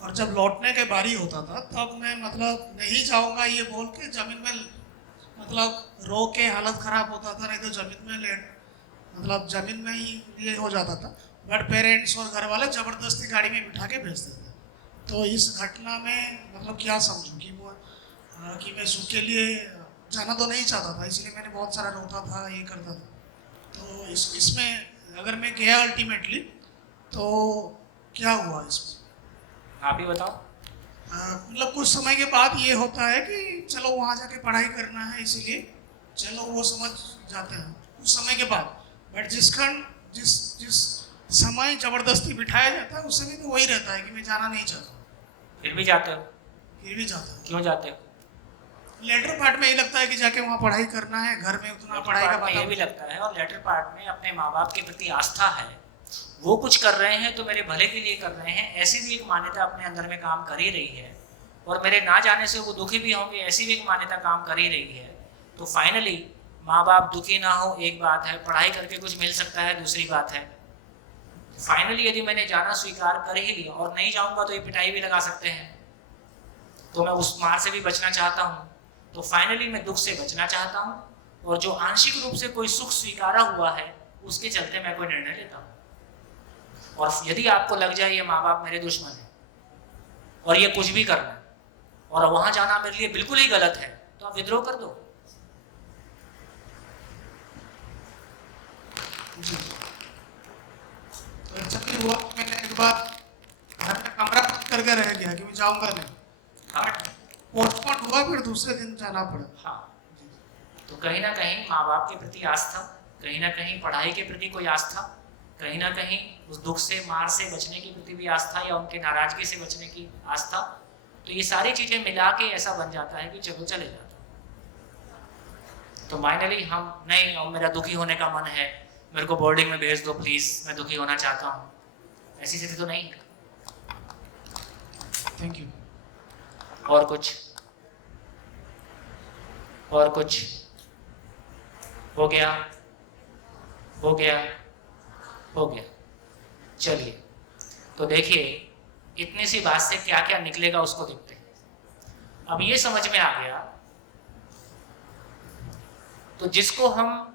और जब लौटने के बारी होता था तब मैं मतलब नहीं जाऊँगा ये बोल के ज़मीन में मतलब रो के हालत ख़राब होता था, नहीं तो ज़मीन में लेट मतलब ज़मीन में ही ये हो जाता था। बट पेरेंट्स और घर वाले ज़बरदस्ती गाड़ी में बिठा के भेजते थे। तो इस घटना में मतलब क्या समझूं कि मैं सुख के लिए जाना तो नहीं चाहता था, इसलिए मैंने बहुत सारा रोता था, ये करता था। तो इसमें अगर मैं गया अल्टीमेटली तो क्या हुआ इसमें, आप ही बताओ। मतलब कुछ समय के बाद ये होता है कि चलो वहाँ जाके पढ़ाई करना है, इसीलिए चलो वो समझ जाते हैं कुछ समय के बाद। बट जिस समय जबरदस्ती बिठाया जाता है उस समय तो वही रहता है कि मैं जाना नहीं चाहता। फिर भी जाते हो? फिर भी जाता हूँ। क्यों जाते हो? लेटर पार्ट में ये लगता है कि जाके वहाँ पढ़ाई करना है, घर में उतना पढ़ाई का ये भी लगता है, और लेटर पार्ट में अपने माँ बाप के प्रति आस्था है, वो कुछ कर रहे हैं तो मेरे भले के लिए कर रहे हैं, ऐसी भी एक मान्यता अपने अंदर में काम कर ही रही है, और मेरे ना जाने से वो दुखी भी होंगे, ऐसी भी एक मान्यता काम कर ही रही है। तो फाइनली माँ बाप दुखी ना हो एक बात है, पढ़ाई करके कुछ मिल सकता है दूसरी बात है। फाइनली यदि मैंने जाना स्वीकार कर ही लिया और नहीं जाऊंगा तो ये पिटाई भी लगा सकते हैं, तो मैं उस मार से भी बचना चाहता हूँ। तो फाइनली मैं दुख से बचना चाहता हूँ, और जो आंशिक रूप से कोई सुख स्वीकारा हुआ है उसके चलते मैं कोई निर्णय लेता हूँ। और यदि आपको लग जाए ये माँ बाप मेरे दुश्मन है और ये कुछ भी करना है और वहां जाना मेरे लिए बिल्कुल ही गलत है, तो आप विद्रोह कर दो। तो जब भी हुआ मैंने एक बार घर में कमरा बंद करके रह गया कि मैं जाऊंगा नहीं, पोस्टपोन हुआ, फिर दूसरे दिन जाना पड़ा। हाँ, तो कहीं ना कहीं माँ बाप के प्रति आस्था, कहीं ना कहीं पढ़ाई के प्रति कोई आस्था, कहीं ना कहीं उस दुख से मार से बचने की प्रति भी आस्था, या उनके नाराजगी से बचने की आस्था, तो ये सारी चीजें मिला के ऐसा बन जाता है कि चलो चले जाता। तो फाइनली हम नहीं, और मेरा दुखी होने का मन है, मेरे को बोर्डिंग में भेज दो प्लीज, मैं दुखी होना चाहता हूँ, ऐसी स्थिति तो नहीं है। Thank you. और कुछ हो गया? हो गया? हो गया। चलिए, तो देखिए इतनी सी बात से क्या क्या निकलेगा उसको देखते हैं। अब ये समझ में आ गया, तो जिसको हम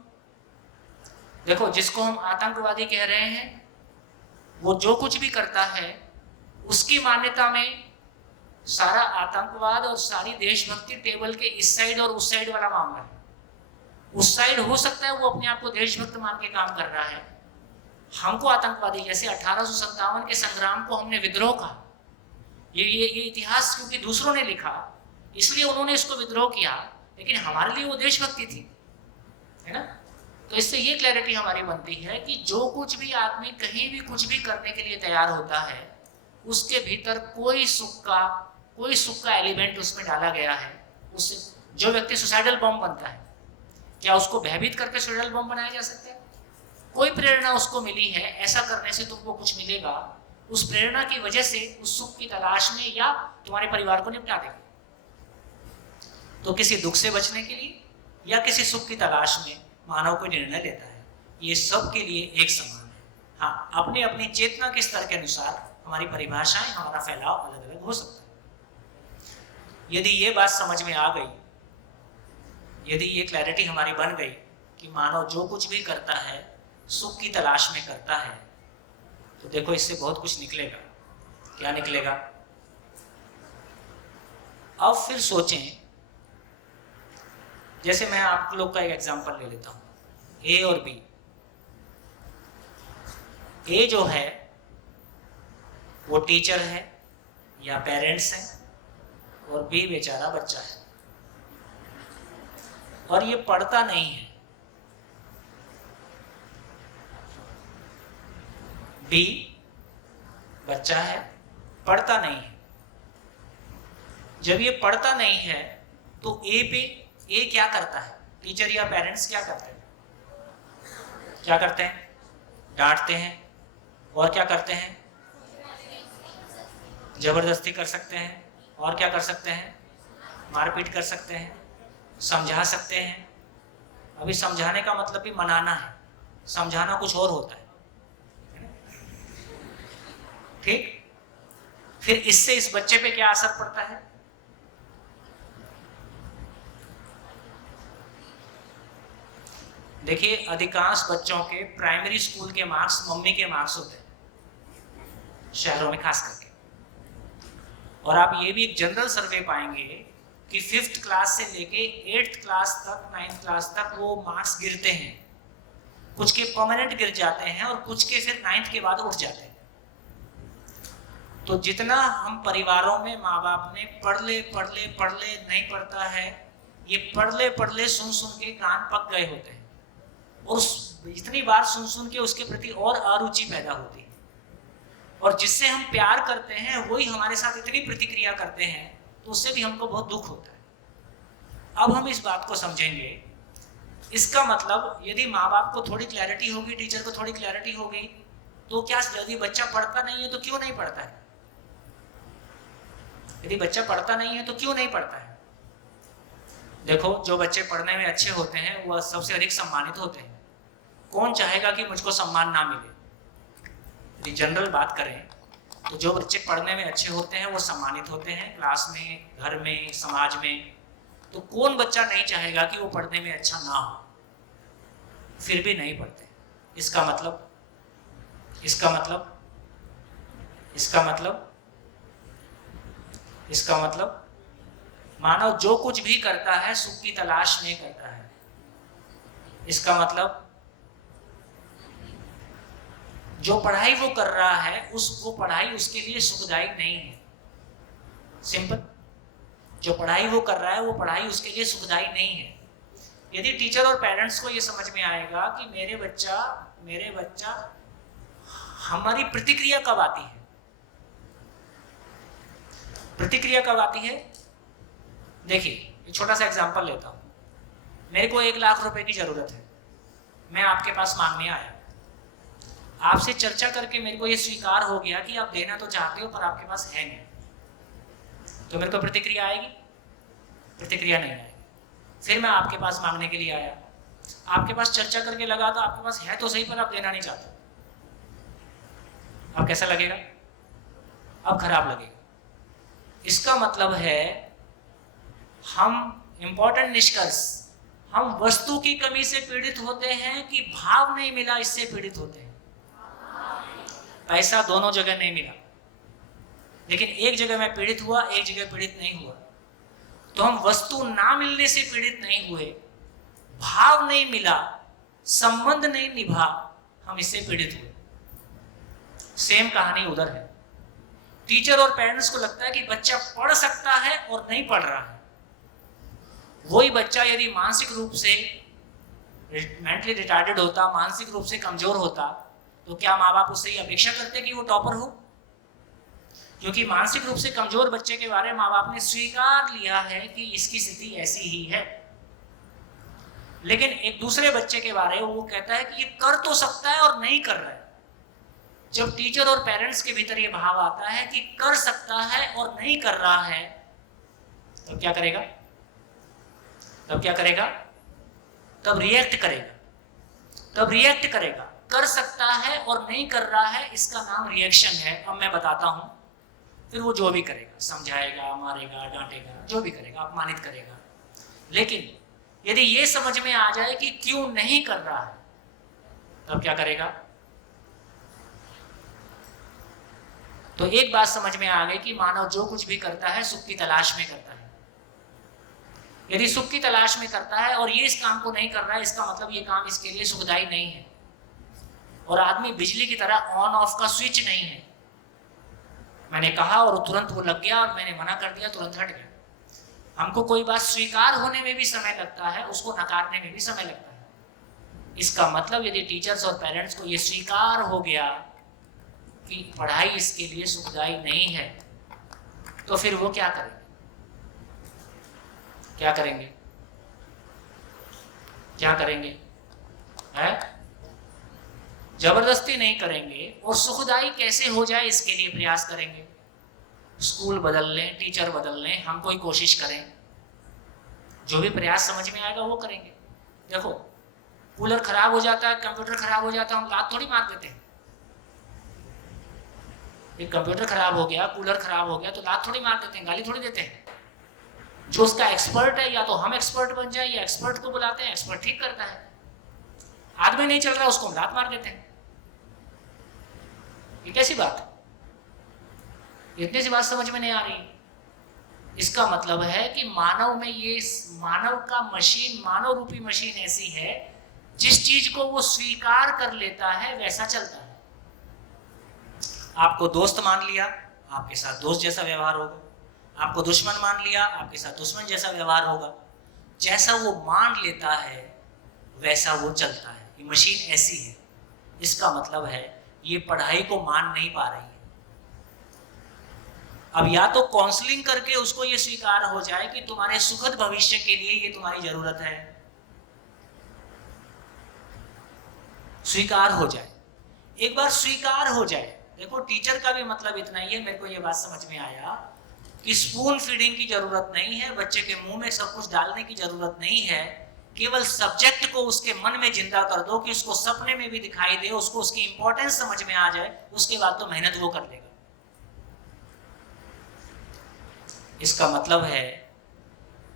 देखो, जिसको हम आतंकवादी कह रहे हैं, वो जो कुछ भी करता है उसकी मान्यता में सारा आतंकवाद और सारी देशभक्ति टेबल के इस साइड और उस साइड वाला मामला है। उस साइड हो सकता है वो अपने आप को देशभक्त मान के काम कर रहा है, हमको आतंकवादी, जैसे 1857 के संग्राम को हमने विद्रोह कहा। ये इतिहास क्योंकि दूसरों ने लिखा इसलिए उन्होंने इसको विद्रोह किया, लेकिन हमारे लिए वो देशभक्ति थी, है ना। तो इससे ये क्लैरिटी हमारी बनती है कि जो कुछ भी आदमी कहीं भी कुछ भी करने के लिए तैयार होता है, उसके भीतर कोई सुख का एलिमेंट उसमें डाला गया है। उससे जो व्यक्ति सुसाइडल बॉम्ब बनता है, क्या उसको भयभीत करके सुसाइडल बॉम्ब बनाया जा सकता है? कोई प्रेरणा उसको मिली है, ऐसा करने से तुमको कुछ मिलेगा, उस प्रेरणा की वजह से उस सुख की तलाश में या तुम्हारे परिवार को निपटा देगा। तो किसी दुख से बचने के लिए या किसी सुख की तलाश में मानव कोई निर्णय लेता है, ये सब के लिए एक समान है। हाँ, अपने अपनी चेतना के स्तर के अनुसार हमारी परिभाषाएं, हमारा फैलाव अलग अलग हो सकता है। यदि ये बात समझ में आ गई, यदि ये क्लैरिटी हमारी बन गई कि मानव जो कुछ भी करता है सुख की तलाश में करता है, तो देखो इससे बहुत कुछ निकलेगा। क्या निकलेगा? अब फिर सोचें, जैसे मैं आप लोग का एक एग्जांपल ले लेता हूं, ए और बी। ए जो है वो टीचर है या पेरेंट्स है, और बी बेचारा बच्चा है और ये पढ़ता नहीं है। बी बच्चा है, पढ़ता नहीं है। जब ये पढ़ता नहीं है तो ए क्या करता है? टीचर या पेरेंट्स क्या करते हैं? क्या करते हैं? डांटते हैं। और क्या करते हैं? जबरदस्ती कर सकते हैं। और क्या कर सकते हैं? मारपीट कर सकते हैं, समझा सकते हैं। अभी समझाने का मतलब भी मनाना है, समझाना कुछ और होता है। ठीक? फिर इससे इस बच्चे पे क्या असर पड़ता है? देखिए, अधिकांश बच्चों के प्राइमरी स्कूल के मार्क्स मम्मी के मार्क्स होते हैं, शहरों में खास करके। और आप ये भी एक जनरल सर्वे पाएंगे कि 5th क्लास से लेके 8th क्लास तक, 9th क्लास तक वो मार्क्स गिरते हैं। कुछ के परमानेंट गिर जाते हैं और कुछ के फिर 9th के बाद उठ जाते हैं। तो जितना हम परिवारों में माँ बाप ने पढ़ ले नहीं पढ़ता है, ये पढ़ ले सुन के कान पक गए होते हैं, और इतनी बार सुन के उसके प्रति और अरुचि पैदा होती है, और जिससे हम प्यार करते हैं वही हमारे साथ इतनी प्रतिक्रिया करते हैं, तो उससे भी हमको बहुत दुख होता है। अब हम इस बात को समझेंगे। इसका मतलब यदि माँ बाप को थोड़ी क्लैरिटी होगी, टीचर को थोड़ी क्लैरिटी होगी, तो क्या यदि बच्चा पढ़ता नहीं है तो क्यों नहीं पढ़ता है? यदि बच्चा पढ़ता नहीं है तो क्यों नहीं पढ़ता है? देखो, जो बच्चे पढ़ने में अच्छे होते हैं वह सबसे अधिक सम्मानित होते हैं। कौन चाहेगा कि मुझको सम्मान ना मिले? यदि जनरल बात करें तो जो बच्चे पढ़ने में अच्छे होते हैं वो सम्मानित होते हैं, क्लास में, घर में, समाज में। तो कौन बच्चा नहीं चाहेगा कि वो पढ़ने में अच्छा ना हो? फिर भी नहीं पढ़ते। इसका मतलब मानव जो कुछ भी करता है सुख की तलाश में करता है। इसका मतलब जो पढ़ाई वो कर रहा है वो पढ़ाई उसके लिए सुखदायी नहीं है। सिंपल। जो पढ़ाई वो कर रहा है वो पढ़ाई उसके लिए सुखदायी नहीं है। यदि टीचर और पेरेंट्स को ये समझ में आएगा कि मेरे बच्चा हमारी प्रतिक्रिया कब आती है? प्रतिक्रिया कब आती है? देखिए, छोटा सा एग्जांपल लेता हूं। मेरे को 1 लाख रुपए की जरूरत है, मैं आपके पास मांगने आया। आपसे चर्चा करके मेरे को ये स्वीकार हो गया कि आप देना तो चाहते हो पर आपके पास है नहीं, तो मेरे को प्रतिक्रिया आएगी? प्रतिक्रिया नहीं आएगी। फिर मैं आपके पास मांगने के लिए आया, आपके पास चर्चा करके लगा तो आपके पास है तो सही पर आप देना नहीं चाहते। अब कैसा लगेगा? अब खराब लगेगा। इसका मतलब है हम इंपॉर्टेंट निष्कर्ष, हम वस्तु की कमी से पीड़ित होते हैं कि भाव नहीं मिला इससे पीड़ित होते हैं। पैसा दोनों जगह नहीं मिला, लेकिन एक जगह मैं पीड़ित हुआ, एक जगह पीड़ित नहीं हुआ। तो हम वस्तु ना मिलने से पीड़ित नहीं हुए, भाव नहीं मिला, संबंध नहीं निभा, हम इससे पीड़ित हुए। सेम कहानी उधर है। टीचर और पेरेंट्स को लगता है कि बच्चा पढ़ सकता है और नहीं पढ़ रहा है। वही बच्चा यदि मानसिक रूप से मेंटली रिटार्डेड होता, मानसिक रूप से कमजोर होता, तो क्या माँ बाप उससे ये अपेक्षा करते कि वो टॉपर हो? क्योंकि मानसिक रूप से कमजोर बच्चे के बारे में माँ बाप ने स्वीकार लिया है कि इसकी स्थिति ऐसी ही है। लेकिन एक दूसरे बच्चे के बारे में वो कहता है कि ये कर तो सकता है और नहीं कर रहा है। जब टीचर और पेरेंट्स के भीतर ये भाव आता है कि कर सकता है और नहीं कर रहा है, तब क्या करेगा? तब रिएक्ट करेगा। कर सकता है और नहीं कर रहा है, इसका नाम रिएक्शन है। अब मैं बताता हूं। फिर वो जो भी करेगा, समझाएगा, मारेगा, डांटेगा, जो भी करेगा, अपमानित करेगा। लेकिन यदि ये समझ में आ जाए कि क्यों नहीं कर रहा है, तब क्या करेगा? तो एक बात समझ में आ गई कि मानव जो कुछ भी करता है सुख की तलाश में करता है। यदि सुख की तलाश में करता है और ये इस काम को नहीं कर रहा है, इसका मतलब ये काम इसके लिए सुखदायी नहीं है। और आदमी बिजली की तरह ऑन ऑफ का स्विच नहीं है। मैंने कहा और तुरंत वो लग गया, और मैंने मना कर दिया, तुरंत हट गया। हमको कोई बात स्वीकार होने में भी समय लगता है, उसको नकारने में भी समय लगता है। इसका मतलब यदि टीचर्स और पेरेंट्स को ये स्वीकार हो गया कि पढ़ाई इसके लिए सुखदायी नहीं है, तो फिर वो क्या करेंगे? क्या करेंगे? क्या करेंगे? है? जबरदस्ती नहीं करेंगे, और सुखदायी कैसे हो जाए इसके लिए प्रयास करेंगे। स्कूल बदल लें, टीचर बदल लें, हम कोई कोशिश करें, जो भी प्रयास समझ में आएगा वो करेंगे। देखो, कूलर खराब हो जाता है, कंप्यूटर खराब हो जाता है, हम लात थोड़ी मार देते हैं। एक कंप्यूटर खराब हो गया, कूलर खराब हो गया, तो लात थोड़ी मार देते हैं, गाली थोड़ी देते हैं। जो उसका एक्सपर्ट है, या तो हम एक्सपर्ट बन जाए, या एक्सपर्ट को बुलाते हैं, एक्सपर्ट ठीक करता है। आदमी नहीं चल रहा, उसको हम लात मार देते हैं। ये कैसी बात है? इतनी सी बात समझ में नहीं आ रही। इसका मतलब है कि मानव में ये, मानव का मशीन, मानव रूपी मशीन ऐसी है, जिस चीज को वो स्वीकार कर लेता है वैसा चलता है। आपको दोस्त मान लिया, आपके साथ दोस्त जैसा व्यवहार होगा। आपको दुश्मन मान लिया, आपके साथ दुश्मन जैसा व्यवहार होगा। जैसा वो मान लेता है वैसा वो चलता है। ये मशीन ऐसी है। इसका मतलब है ये पढ़ाई को मान नहीं पा रही है। अब या तो काउंसलिंग करके उसको ये स्वीकार हो जाए कि तुम्हारे सुखद भविष्य के लिए ये तुम्हारी जरूरत है, स्वीकार हो जाए। एक बार स्वीकार हो जाए, देखो टीचर का भी मतलब इतना ही है, मेरे को ये बात समझ में आया कि स्पून फीडिंग की जरूरत नहीं है, बच्चे के मुंह में सब कुछ डालने की जरूरत नहीं है। केवल सब्जेक्ट को उसके मन में जिंदा कर दो कि उसको सपने में भी दिखाई दे, उसको उसकी इंपॉर्टेंस समझ में आ जाए, उसके बाद तो मेहनत वो कर लेगा। इसका मतलब है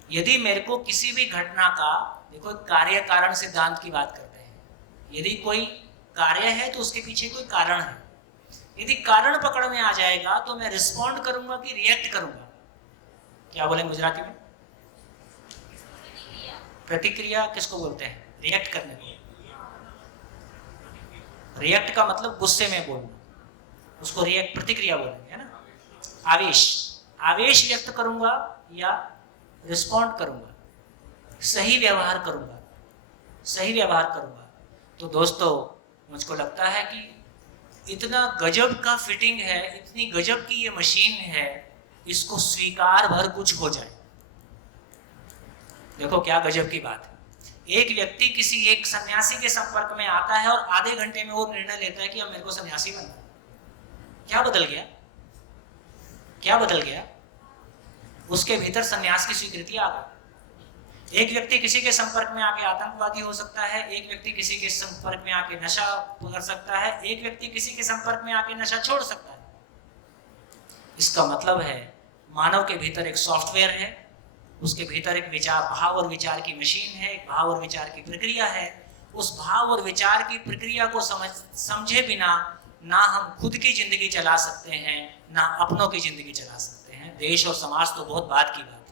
यदि मेरे को किसी भी घटना का, देखो कार्य कारण सिद्धांत की बात करते हैं, यदि कोई कार्य है तो उसके पीछे कोई कारण है। यदि कारण पकड़ में आ जाएगा तो मैं रिस्पॉन्ड करूंगा कि रिएक्ट करूंगा। क्या बोलेंगे गुजराती में? प्रतिक्रिया किसको बोलते हैं? रिएक्ट करने को। रिएक्ट का मतलब गुस्से में बोलना, उसको रिएक्ट, प्रतिक्रिया बोलेंगे, है ना। आवेश, आवेश व्यक्त करूंगा या रिस्पॉन्ड करूंगा, सही व्यवहार करूंगा, सही व्यवहार करूंगा। तो दोस्तों मुझको लगता है कि इतना गजब का फिटिंग है, इतनी गजब की ये मशीन है, इसको स्वीकार भर कुछ हो जाए। देखो क्या गजब की बात है। एक व्यक्ति किसी एक सन्यासी के संपर्क में आता है और आधे घंटे में वो निर्णय लेता है कि अब मेरे को सन्यासी बनना है। क्या बदल गया? क्या बदल गया? उसके भीतर सन्यास की स्वीकृति आ गई। एक व्यक्ति किसी के संपर्क में आके आतंकवादी हो सकता है, एक व्यक्ति किसी के संपर्क में आके नशा कर सकता है, एक व्यक्ति किसी के संपर्क में आके नशा छोड़ सकता है। इसका मतलब है मानव के भीतर एक सॉफ्टवेयर है, उसके भीतर एक विचार, भाव और विचार की मशीन है, एक भाव और विचार की प्रक्रिया है। उस भाव और विचार की प्रक्रिया को समझे बिना ना हम खुद की जिंदगी चला सकते हैं, ना अपनों की जिंदगी चला सकते हैं। देश और समाज तो बहुत बात की बात है।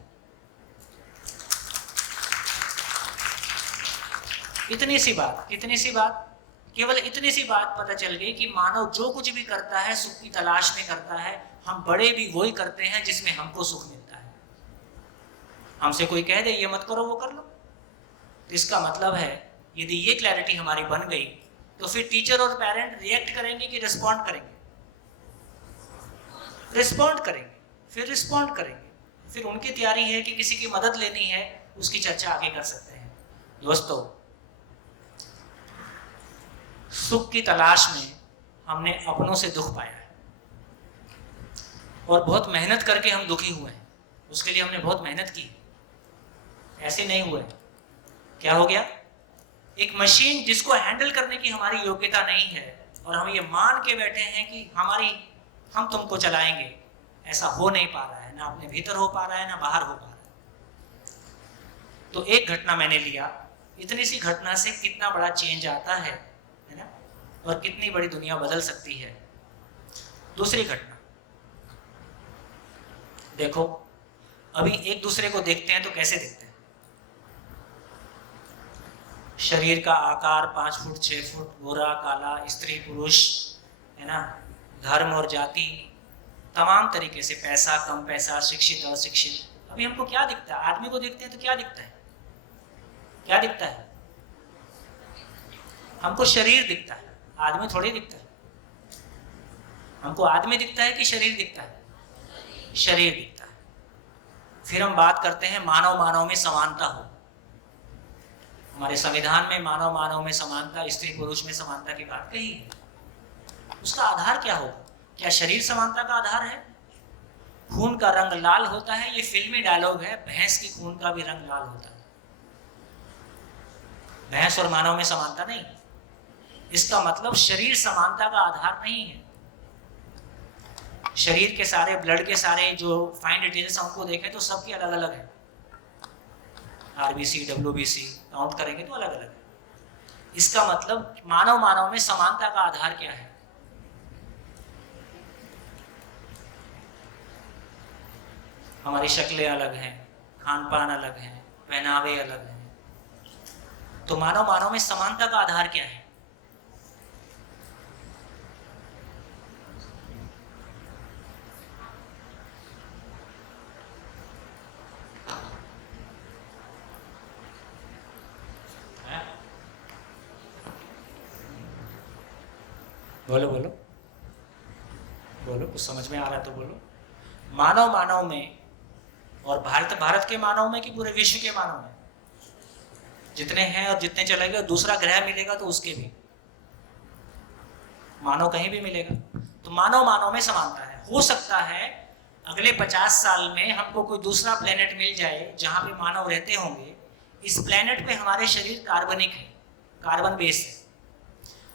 इतनी सी बात, कितनी सी बात, केवल इतनी सी बात पता चल गई कि मानव जो कुछ भी करता है सुख की तलाश में करता है। हम बड़े भी वही करते हैं जिसमें हमको सुख मिलता है। हमसे कोई कह दे ये मत करो, वो कर लो। तो इसका मतलब है यदि ये क्लैरिटी हमारी बन गई तो फिर टीचर और पेरेंट रिएक्ट करेंगे कि रिस्पॉन्ड करेंगे? रिस्पॉन्ड करेंगे, फिर रिस्पॉन्ड करेंगे। फिर उनकी तैयारी है कि किसी की मदद लेनी है, उसकी चर्चा आगे कर सकते हैं। दोस्तों सुख की तलाश में हमने अपनों से दुख पाया है और बहुत मेहनत करके हम दुखी हुए हैं। उसके लिए हमने बहुत मेहनत की, ऐसे नहीं हुए। क्या हो गया? एक मशीन जिसको हैंडल करने की हमारी योग्यता नहीं है और हम ये मान के बैठे हैं कि हम तुमको चलाएंगे, ऐसा हो नहीं पा रहा है, ना अपने भीतर हो पा रहा है ना बाहर हो पा रहा है। तो एक घटना मैंने लिया, इतनी सी घटना से कितना बड़ा चेंज आता है ना, और कितनी बड़ी दुनिया बदल सकती है। दूसरी घटना देखो, अभी एक दूसरे को देखते हैं तो कैसे दिखते हैं? शरीर का आकार 5 फुट 6 फुट, गोरा काला, स्त्री पुरुष, है ना, धर्म और जाति, तमाम तरीके से, पैसा कम पैसा, शिक्षित अशिक्षित। अभी हमको क्या दिखता है? आदमी को देखते हैं तो क्या दिखता है? क्या दिखता है? हमको शरीर दिखता है, आदमी थोड़ी दिखता है। हमको आदमी दिखता है कि शरीर दिखता है? शरीर दिखता है। फिर हम बात करते हैं मानव मानव में समानता हो। हमारे संविधान में मानव मानव में समानता, स्त्री पुरुष में समानता की बात कही है। उसका आधार क्या होगा? क्या शरीर समानता का आधार है? खून का रंग लाल होता है, ये फिल्मी डायलॉग है, भैंस की खून का भी रंग लाल होता है। भैंस और मानव में समानता नहीं। इसका मतलब शरीर समानता का आधार नहीं है। शरीर के सारे, ब्लड के सारे जो फाइन डिटेल्स हमको देखें तो सबकी अलग अलग है। आरबीसी, डब्ल्यूबीसी काउंट करेंगे तो अलग अलग है। इसका मतलब मानव मानव में समानता का आधार क्या है? हमारी शक्लें अलग हैं, खान पान अलग हैं, पहनावे अलग हैं। तो मानव मानव में समानता का आधार क्या है? बोलो बोलो बोलो, कुछ समझ में आ रहा है तो बोलो। मानव मानव में, और भारत के मानव में कि पूरे विश्व के मानव में, जितने हैं और जितने चलेंगे, दूसरा ग्रह मिलेगा तो उसके भी मानव कहीं भी मिलेगा। तो मानव मानव में समानता है। हो सकता है अगले 50 साल में हमको कोई दूसरा प्लेनेट मिल जाए जहां पे मानव रहते होंगे। इस प्लेनेट पे हमारे शरीर कार्बनिक है, कार्बन बेस है।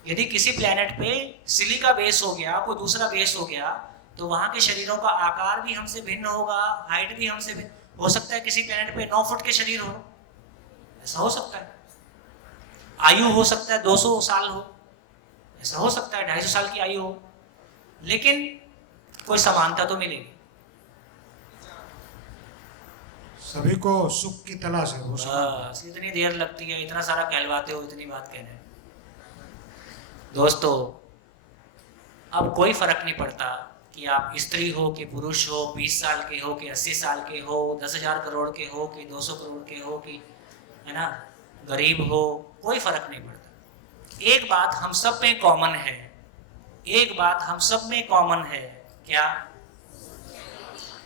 यदि किसी प्लेनेट पे सिलिका बेस हो गया, कोई दूसरा बेस हो गया, तो वहां के शरीरों का आकार भी हमसे भिन्न होगा, हाइट भी हमसे भिन्न हो सकता है। किसी प्लेनेट पे 9 फुट के शरीर हो, ऐसा हो सकता है। आयु हो सकता है 200 साल हो, ऐसा हो सकता है 250 साल की आयु हो, लेकिन कोई समानता तो मिलेगी। सभी को सुख की तलाश है। बस इतनी देर लगती है, इतना सारा कहलवाते हो, इतनी बात कहने। दोस्तों, अब कोई फर्क नहीं पड़ता कि आप स्त्री हो कि पुरुष हो, 20 साल के हो कि 80 साल के हो, 10,000 करोड़ के हो कि 200 करोड़ के हो कि, है ना, गरीब हो, कोई फर्क नहीं पड़ता। एक बात हम सब में कॉमन है, एक बात हम सब में कॉमन है। क्या?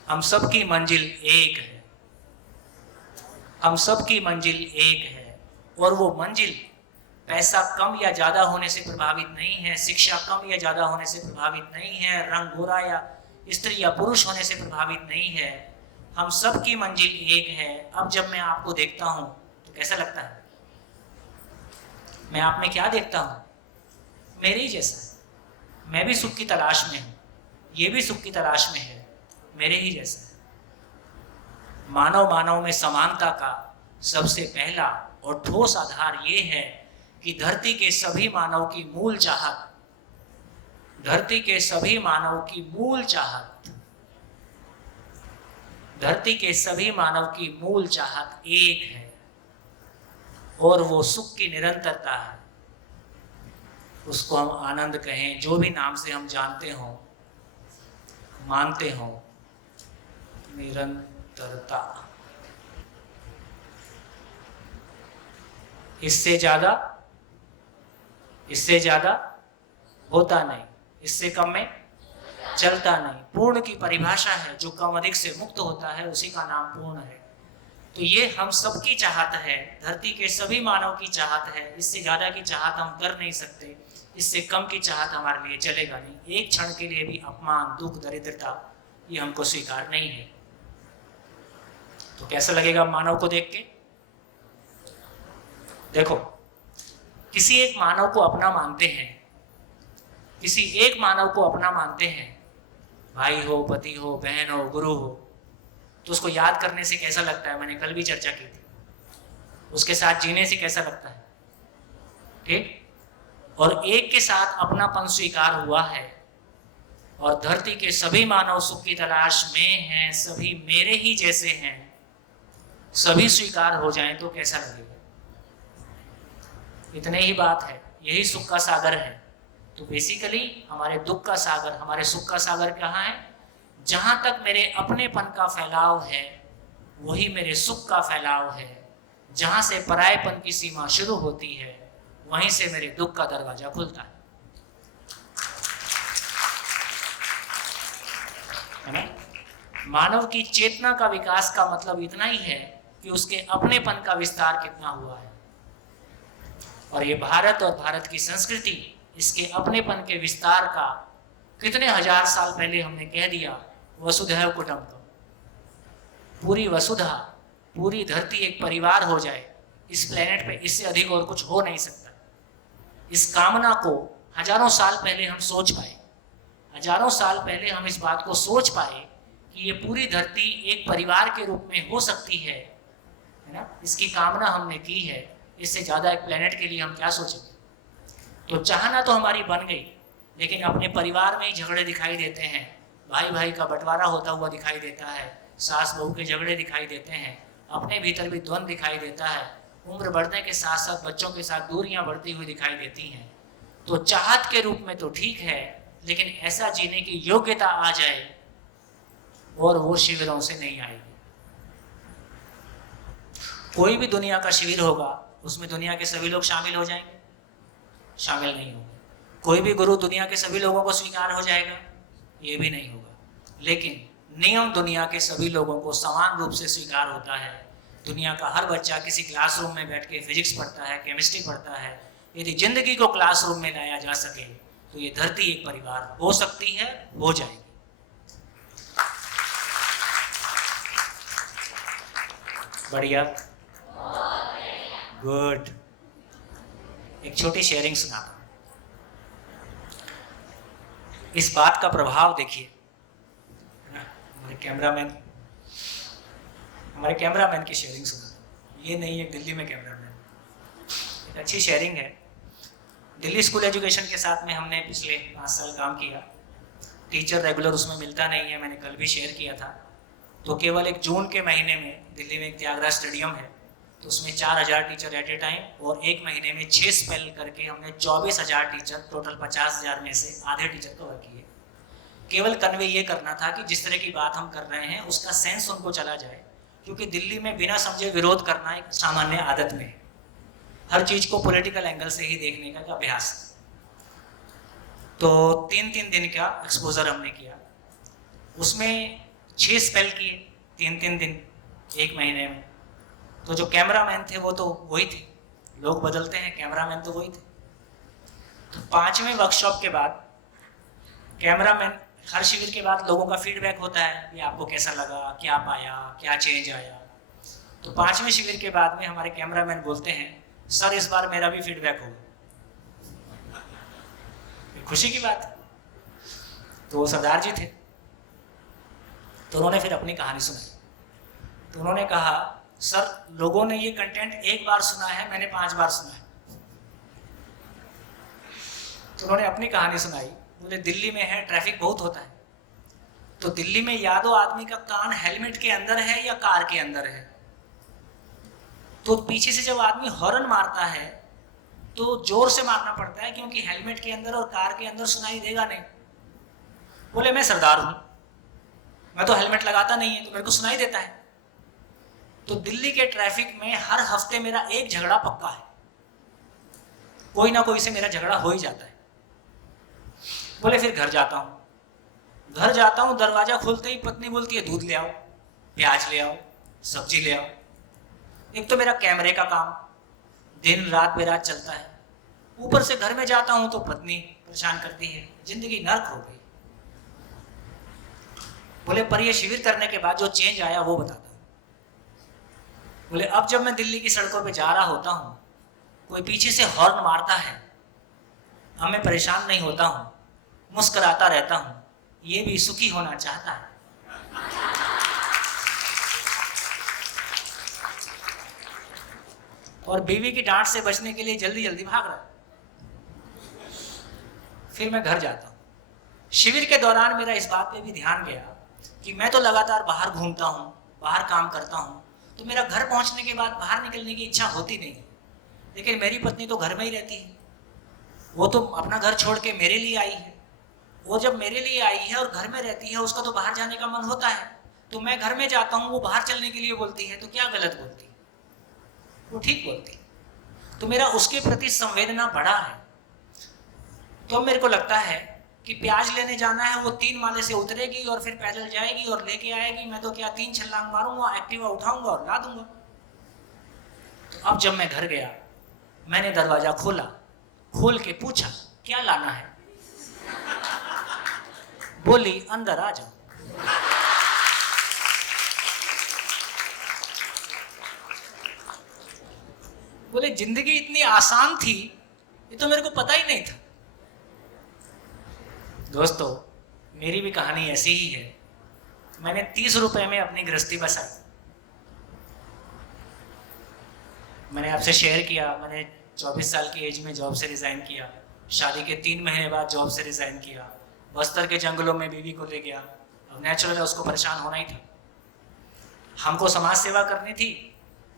हम सब की मंजिल एक है। हम सब की मंजिल एक है, और वो मंजिल पैसा कम या ज़्यादा होने से प्रभावित नहीं है, शिक्षा कम या ज़्यादा होने से प्रभावित नहीं है, रंग गोरा या स्त्री या पुरुष होने से प्रभावित नहीं है। हम सब की मंजिल एक है। अब जब मैं आपको देखता हूँ तो कैसा लगता है? मैं आप में क्या देखता हूँ? मेरे ही जैसा। मैं भी सुख की तलाश में हूँ, ये भी सुख की तलाश में है, मेरे ही जैसा है। मानव मानव में समानता का सबसे पहला और ठोस आधार ये है कि धरती के सभी मानव की मूल चाहत, धरती के सभी मानव की मूल चाहत, धरती के सभी मानव की मूल चाहत एक है, और वो सुख की निरंतरता है। उसको हम आनंद कहें, जो भी नाम से हम जानते हो, मानते हो, निरंतरता। इससे ज्यादा होता नहीं, इससे कम में चलता नहीं। पूर्ण की परिभाषा है, जो कम अधिक से मुक्त होता है उसी का नाम पूर्ण है। तो ये हम सबकी चाहत है, धरती के सभी मानव की चाहत है। इससे ज्यादा की चाहत हम कर नहीं सकते, इससे कम की चाहत हमारे लिए चलेगा नहीं। एक क्षण के लिए भी अपमान, दुख, दरिद्रता ये हमको स्वीकार नहीं है। तो कैसा लगेगा मानव को देख के? देखो, किसी एक मानव को अपना मानते हैं, किसी एक मानव को अपना मानते हैं, भाई हो, पति हो, बहन हो, गुरु हो, तो उसको याद करने से कैसा लगता है, मैंने कल भी चर्चा की थी। उसके साथ जीने से कैसा लगता है, ठीक। और एक के साथ अपनापन स्वीकार हुआ है और धरती के सभी मानव सुख की तलाश में हैं, सभी मेरे ही जैसे हैं, सभी स्वीकार हो जाएं तो कैसा लगेगा। इतने ही बात है, यही सुख का सागर है। तो बेसिकली हमारे दुख का सागर, हमारे सुख का सागर कहाँ है? जहाँ तक मेरे अपनेपन का फैलाव है वही मेरे सुख का फैलाव है। जहाँ से परायेपन की सीमा शुरू होती है वहीं से मेरे दुख का दरवाजा खुलता है ना। मानव की चेतना का विकास का मतलब इतना ही है कि उसके अपनेपन का विस्तार कितना हुआ है। और ये भारत और भारत की संस्कृति इसके अपनेपन के विस्तार का कितने हजार साल पहले हमने कह दिया, वसुधैव कुटुम्बकम। पूरी वसुधा, पूरी धरती एक परिवार हो जाए, इस प्लेनेट पे इससे अधिक और कुछ हो नहीं सकता। इस कामना को हजारों साल पहले हम सोच पाए, हजारों साल पहले हम इस बात को सोच पाए कि ये पूरी धरती एक परिवार के रूप में हो सकती है ना। इसकी कामना हमने की है, इससे ज़्यादा एक प्लेनेट के लिए हम क्या सोचेंगे। तो चाहना तो हमारी बन गई, लेकिन अपने परिवार में ही झगड़े दिखाई देते हैं, भाई भाई का बंटवारा होता हुआ दिखाई देता है, सास बहू के झगड़े दिखाई देते हैं, अपने भीतर भी द्वंद्व दिखाई देता है। उम्र बढ़ने के साथ साथ बच्चों के साथ दूरियां बढ़ती हुई दिखाई देती हैं। तो चाहत के रूप में तो ठीक है, लेकिन ऐसा जीने की योग्यता आ जाए और वो शिविरों से नहीं आएगी। कोई भी दुनिया का शिविर होगा उसमें दुनिया के सभी लोग शामिल हो जाएंगे? शामिल नहीं होंगे। कोई भी गुरु दुनिया के सभी लोगों को स्वीकार हो जाएगा? ये भी नहीं होगा। लेकिन नियम दुनिया के सभी लोगों को समान रूप से स्वीकार होता है। दुनिया का हर बच्चा किसी क्लासरूम में बैठ के फिजिक्स पढ़ता है, केमिस्ट्री पढ़ता है। यदि जिंदगी को क्लासरूम में लाया जा सके तो ये धरती एक परिवार हो सकती है, हो जाएगी। बढ़िया, गुड। एक छोटी शेयरिंग सुनाता हूं। इस बात का प्रभाव देखिए, हमारे कैमरामैन की शेयरिंग सुना। ये नहीं है दिल्ली में कैमरामैन, एक अच्छी शेयरिंग है। दिल्ली स्कूल एजुकेशन के साथ में हमने पिछले 5 साल काम किया। टीचर रेगुलर उसमें मिलता नहीं है, मैंने कल भी शेयर किया था। तो केवल एक जून के महीने में दिल्ली में एक त्यागराज स्टेडियम है, तो उसमें 4000 टीचर एट ए टाइम, और एक महीने में 6 स्पेल करके हमने 24,000 टीचर, टोटल 50,000 में से आधे टीचर कवर किए। केवल कन्वे ये करना था कि जिस तरह की बात हम कर रहे हैं उसका सेंस उनको चला जाए, क्योंकि दिल्ली में बिना समझे विरोध करना एक सामान्य आदत में है। हर चीज़ को पॉलिटिकल एंगल से ही देखने का अभ्यास। तो 3-3 दिन का एक्सपोजर हमने किया, उसमें 6 स्पेल किए 3-3 दिन एक महीने में। तो जो कैमरामैन थे वो तो वही थे, लोग बदलते हैं, कैमरामैन तो वही थे। तो 5वें वर्कशॉप के बाद कैमरामैन, हर शिविर के बाद लोगों का फीडबैक होता है कि आपको कैसा लगा, क्या पाया, क्या चेंज आया। तो 5वें शिविर के बाद में हमारे कैमरामैन बोलते हैं, सर इस बार मेरा भी फीडबैक होगा। खुशी की बात है। तो वो सरदार जी थे, तो उन्होंने फिर अपनी कहानी सुनाई। तो उन्होंने कहा, सर लोगों ने ये कंटेंट एक बार सुना है, मैंने 5 बार सुना है। तो उन्होंने अपनी कहानी सुनाई। बोले दिल्ली में है, ट्रैफिक बहुत होता है, तो दिल्ली में या तो आदमी का कान हेलमेट के अंदर है या कार के अंदर है। तो पीछे से जब आदमी हॉर्न मारता है तो जोर से मारना पड़ता है, क्योंकि हेलमेट के अंदर और कार के अंदर सुनाई देगा नहीं। बोले मैं सरदार हूं, मैं तो हेलमेट लगाता नहीं है, तो मेरे को सुनाई देता है। तो दिल्ली के ट्रैफिक में हर हफ्ते मेरा एक झगड़ा पक्का है, कोई ना कोई से मेरा झगड़ा हो ही जाता है। बोले फिर घर जाता हूं, दरवाजा खोलते ही पत्नी बोलती है दूध ले आओ, प्याज ले आओ, सब्जी ले आओ। एक तो मेरा कैमरे का काम दिन रात बेरात चलता है, ऊपर से घर में जाता हूं तो पत्नी परेशान करती है, जिंदगी नर्क हो गई। बोले पर ये शिविर करने के बाद जो चेंज आया वो बताता हूं। बोले अब जब मैं दिल्ली की सड़कों पे जा रहा होता हूं, कोई पीछे से हॉर्न मारता है, अब मैं परेशान नहीं होता हूं, मुस्कुराता रहता हूं। ये भी सुखी होना चाहता है। और बीवी की डांट से बचने के लिए जल्दी जल्दी भाग रहा है। फिर मैं घर जाता हूँ। शिविर के दौरान मेरा इस बात पे भी ध्यान गया कि मैं तो लगातार बाहर घूमता हूँ, बाहर काम करता हूँ, तो मेरा घर पहुँचने के बाद बाहर निकलने की इच्छा होती नहीं। लेकिन मेरी पत्नी तो घर में ही रहती है, वो तो अपना घर छोड़ के मेरे लिए आई है। वो जब मेरे लिए आई है और घर में रहती है, उसका तो बाहर जाने का मन होता है। तो मैं घर में जाता हूँ, वो बाहर चलने के लिए बोलती है, तो क्या गलत बोलती है? वो ठीक बोलती है। तो मेरा उसके प्रति संवेदना बढ़ा है। तो मेरे को लगता है कि प्याज लेने जाना है, वो 3 माले से उतरेगी और फिर पैदल जाएगी और लेके आएगी। मैं तो क्या 3 छलांग मारूंगा, एक्टिवा उठाऊंगा और ला दूंगा। तो अब जब मैं घर गया, मैंने दरवाजा खोला, खोल के पूछा क्या लाना है? बोली अंदर आ जाओ। बोले जिंदगी इतनी आसान थी, ये तो मेरे को पता ही नहीं था। दोस्तों, मेरी भी कहानी ऐसी ही है। मैंने 30 रुपए में अपनी गृहस्थी बसाई। मैंने आपसे शेयर किया, मैंने 24 साल की एज में जॉब से रिजाइन किया। शादी के 3 महीने बाद जॉब से रिजाइन किया। बस्तर के जंगलों में बीवी को ले गया। अब नेचुरल है, उसको परेशान होना ही था। हमको समाज सेवा करनी थी।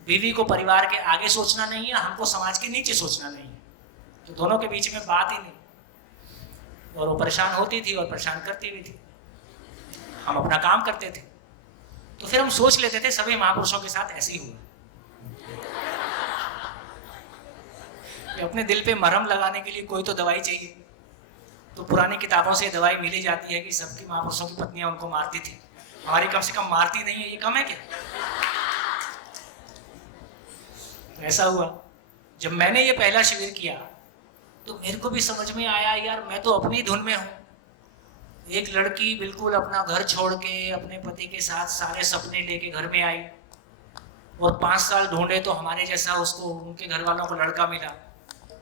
बीवी को परिवार के आगे सोचना नहीं है, हमको समाज के नीचे सोचना नहीं है। तो दोनों के बीच में बात ही नहीं। और वो परेशान होती थी और परेशान करती भी थी। हम अपना काम करते थे। तो फिर हम सोच लेते थे सभी महापुरुषों के साथ ऐसे ही हुआ। कि अपने दिल पे मरहम लगाने के लिए कोई तो दवाई चाहिए। तो पुरानी किताबों से दवाई मिली जाती है कि सबकी महापुरुषों की पत्नियां उनको मारती थी। हमारी कम से कम मारती नहीं है, ये कम है क्या? ऐसा हुआ। जब मैंने ये पहला शिविर किया तो मेरे को भी समझ में आया, यार मैं तो अपनी धुन में हूँ। एक लड़की बिल्कुल अपना घर छोड़ के अपने पति के साथ सारे सपने लेके घर में आई और 5 साल ढूंढे तो हमारे जैसा उसको, उनके घर वालों को लड़का मिला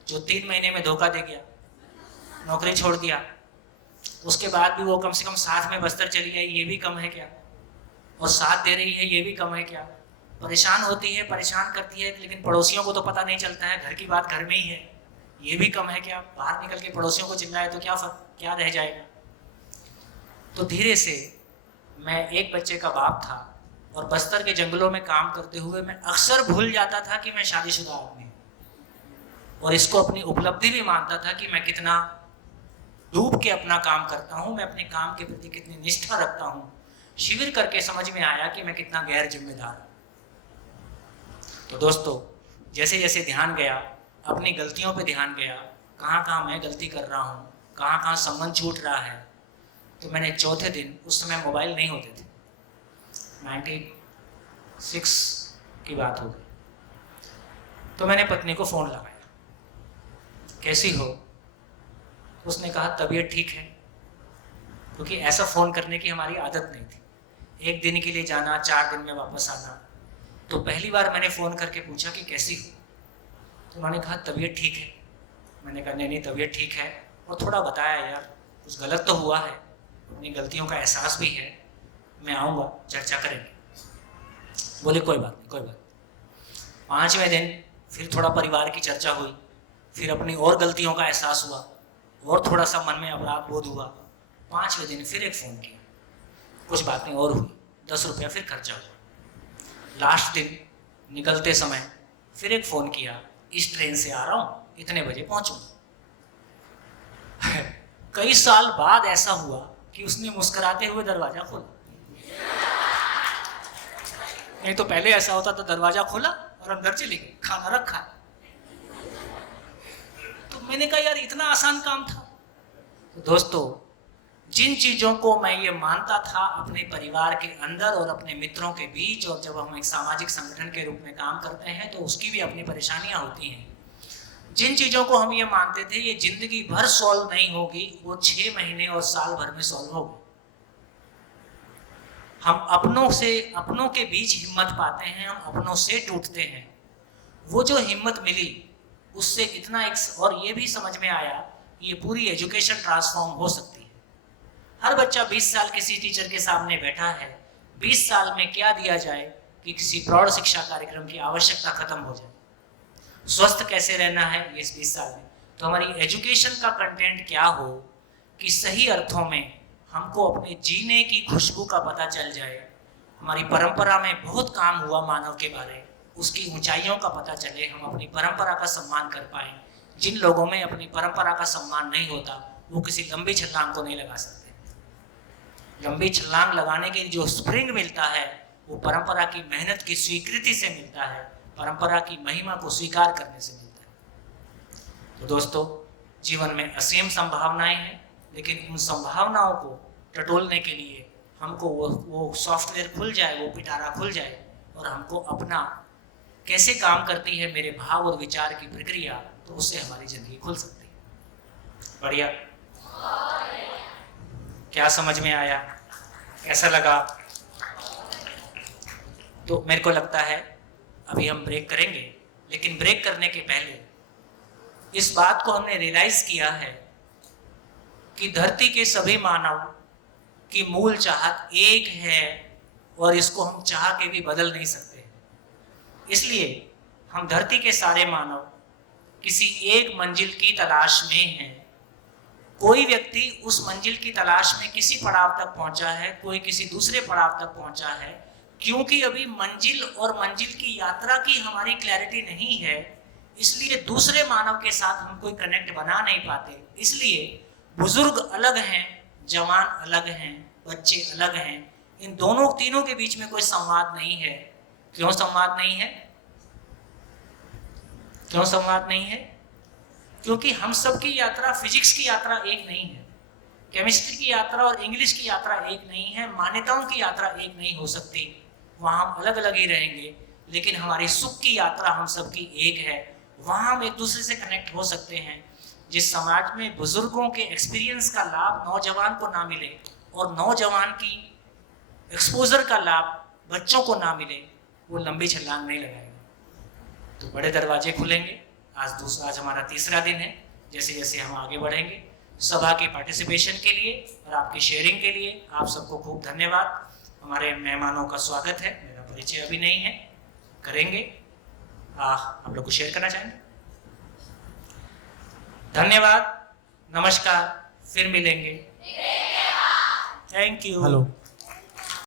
जो 3 महीने में धोखा दे गया, नौकरी छोड़ दिया। उसके बाद भी वो कम से कम साथ में बस्तर चली आई, ये भी कम है क्या? और साथ दे रही है, ये भी कम है क्या? परेशान होती है, परेशान करती है, लेकिन पड़ोसियों को तो पता नहीं चलता है, घर की बात घर में ही है, ये भी कम है क्या? बाहर निकल के पड़ोसियों को चिल्लाए तो क्या रह जाएगा? तो धीरे से मैं एक बच्चे का बाप था और बस्तर के जंगलों में काम करते हुए मैं अक्सर भूल जाता था कि मैं शादीशुदा आदमी हूँ, और इसको अपनी उपलब्धि भी मानता था कि मैं कितना डूब के अपना काम करता हूँ, मैं अपने काम के प्रति कितनी निष्ठा रखता हूँ। शिविर करके समझ में आया कि मैं कितना गैर जिम्मेदार हूँ। तो दोस्तों, जैसे जैसे ध्यान गया, अपनी गलतियों पे ध्यान गया, कहाँ कहाँ मैं गलती कर रहा हूँ, कहाँ कहाँ संबंध छूट रहा है, तो मैंने चौथे दिन, उस समय मोबाइल नहीं होते थे, 96 की बात हो गई, तो मैंने पत्नी को फ़ोन लगाया, कैसी हो? उसने कहा तबीयत ठीक है, क्योंकि ऐसा फ़ोन करने की हमारी आदत नहीं थी। 1 दिन के लिए जाना, 4 दिन में वापस आना। तो पहली बार मैंने फ़ोन करके पूछा कि कैसी हो? तो उन्होंने कहा तबीयत ठीक है। मैंने कहा नहीं तबीयत ठीक है, और थोड़ा बताया यार कुछ गलत तो हुआ है, अपनी गलतियों का एहसास भी है, मैं आऊँगा, चर्चा करेंगे। बोले कोई बात नहीं, कोई बात नहीं। 5वें दिन फिर थोड़ा परिवार की चर्चा हुई, फिर अपनी और गलतियों का एहसास हुआ और थोड़ा सा मन में अपराध बोध हुआ। 5वें दिन फिर एक फ़ोन किया, कुछ बातें और हुई, 10 रुपया फिर खर्चा हुआ। लास्ट दिन निकलते समय फिर एक फ़ोन किया, इस ट्रेन से आ रहा हूँ, इतने बजे पहुँचूँगा। कई साल बाद ऐसा हुआ कि उसने मुस्कुराते हुए दरवाज़ा खोला। नहीं तो पहले ऐसा होता तो दरवाज़ा खोला और अंदर चली गई, खाना रखा। तो मैंने कहा यार इतना आसान काम था। तो दोस्तों, जिन चीज़ों को मैं ये मानता था अपने परिवार के अंदर और अपने मित्रों के बीच, और जब हम एक सामाजिक संगठन के रूप में काम करते हैं तो उसकी भी अपनी परेशानियां होती हैं। जिन चीज़ों को हम ये मानते थे ये जिंदगी भर सॉल्व नहीं होगी, वो 6 महीने और साल भर में सॉल्व होगी। हम अपनों के बीच हिम्मत पाते हैं, हम अपनों से टूटते हैं। वो जो हिम्मत मिली उससे इतना और ये भी समझ में आया ये पूरी एजुकेशन ट्रांसफॉर्म हो सकती है। हर बच्चा 20 साल किसी टीचर के सामने बैठा है, 20 साल में क्या दिया जाए कि किसी प्रौढ़ शिक्षा कार्यक्रम की आवश्यकता खत्म हो जाए। स्वस्थ कैसे रहना है ये इस 20 साल में, तो हमारी एजुकेशन का कंटेंट क्या हो कि सही अर्थों में हमको अपने जीने की खुशबू का पता चल जाए। हमारी परंपरा में बहुत काम हुआ मानव के बारे, उसकी ऊंचाइयों का पता चले, हम अपनी परंपरा का सम्मान कर पाए। जिन लोगों में अपनी परंपरा का सम्मान नहीं होता वो किसी लंबी छलांग को नहीं लगा सकते। लंबी छलांग लगाने के लिए जो स्प्रिंग मिलता है वो परंपरा की मेहनत की स्वीकृति से मिलता है, परंपरा की महिमा को स्वीकार करने से मिलता है। तो दोस्तों, जीवन में असीम संभावनाएं हैं, लेकिन उन संभावनाओं को टटोलने के लिए हमको वो सॉफ्टवेयर खुल जाए, वो पिटारा खुल जाए और हमको अपना कैसे काम करती है मेरे भाव और विचार की प्रक्रिया, तो उससे हमारी जिंदगी खुल सकती है। बढ़िया, क्या समझ में आया, कैसा लगा? तो मेरे को लगता है अभी हम ब्रेक करेंगे, लेकिन ब्रेक करने के पहले इस बात को हमने रियलाइज किया है कि धरती के सभी मानव की मूल चाहत एक है और इसको हम चाह के भी बदल नहीं सकते। इसलिए हम धरती के सारे मानव किसी एक मंजिल की तलाश में हैं। कोई व्यक्ति उस मंजिल की तलाश में किसी पड़ाव तक पहुंचा है, कोई किसी दूसरे पड़ाव तक पहुंचा है। क्योंकि अभी मंजिल और मंजिल की यात्रा की हमारी क्लैरिटी नहीं है, इसलिए दूसरे मानव के साथ हम कोई कनेक्ट बना नहीं पाते। इसलिए बुजुर्ग अलग हैं, जवान अलग हैं, बच्चे अलग हैं, इन दोनों तीनों के बीच में कोई संवाद नहीं है। क्यों संवाद नहीं है? क्यों संवाद नहीं है? क्योंकि हम सब की यात्रा, फिजिक्स की यात्रा एक नहीं है, केमिस्ट्री की यात्रा और इंग्लिश की यात्रा एक नहीं है, मान्यताओं की यात्रा एक नहीं हो सकती। वहाँ हम अलग अलग ही रहेंगे, लेकिन हमारी सुख की यात्रा हम सबकी एक है। वहाँ हम एक दूसरे से कनेक्ट हो सकते हैं। जिस समाज में बुजुर्गों के एक्सपीरियंस का लाभ नौजवान को ना मिले और नौजवान की एक्सपोजर का लाभ बच्चों को ना मिले, वो लंबी छलांग नहीं लगाएगा। तो बड़े दरवाजे खुलेंगे। आज हमारा तीसरा दिन है। जैसे जैसे हम आगे बढ़ेंगे, सभा के पार्टिसिपेशन के लिए और आपकी शेयरिंग के लिए आप सबको खूब धन्यवाद। हमारे मेहमानों का स्वागत है, मेरा परिचय अभी नहीं है, करेंगे। आप लोग को शेयर करना चाहेंगे? धन्यवाद, नमस्कार, फिर मिलेंगे। Thank you. हेलो।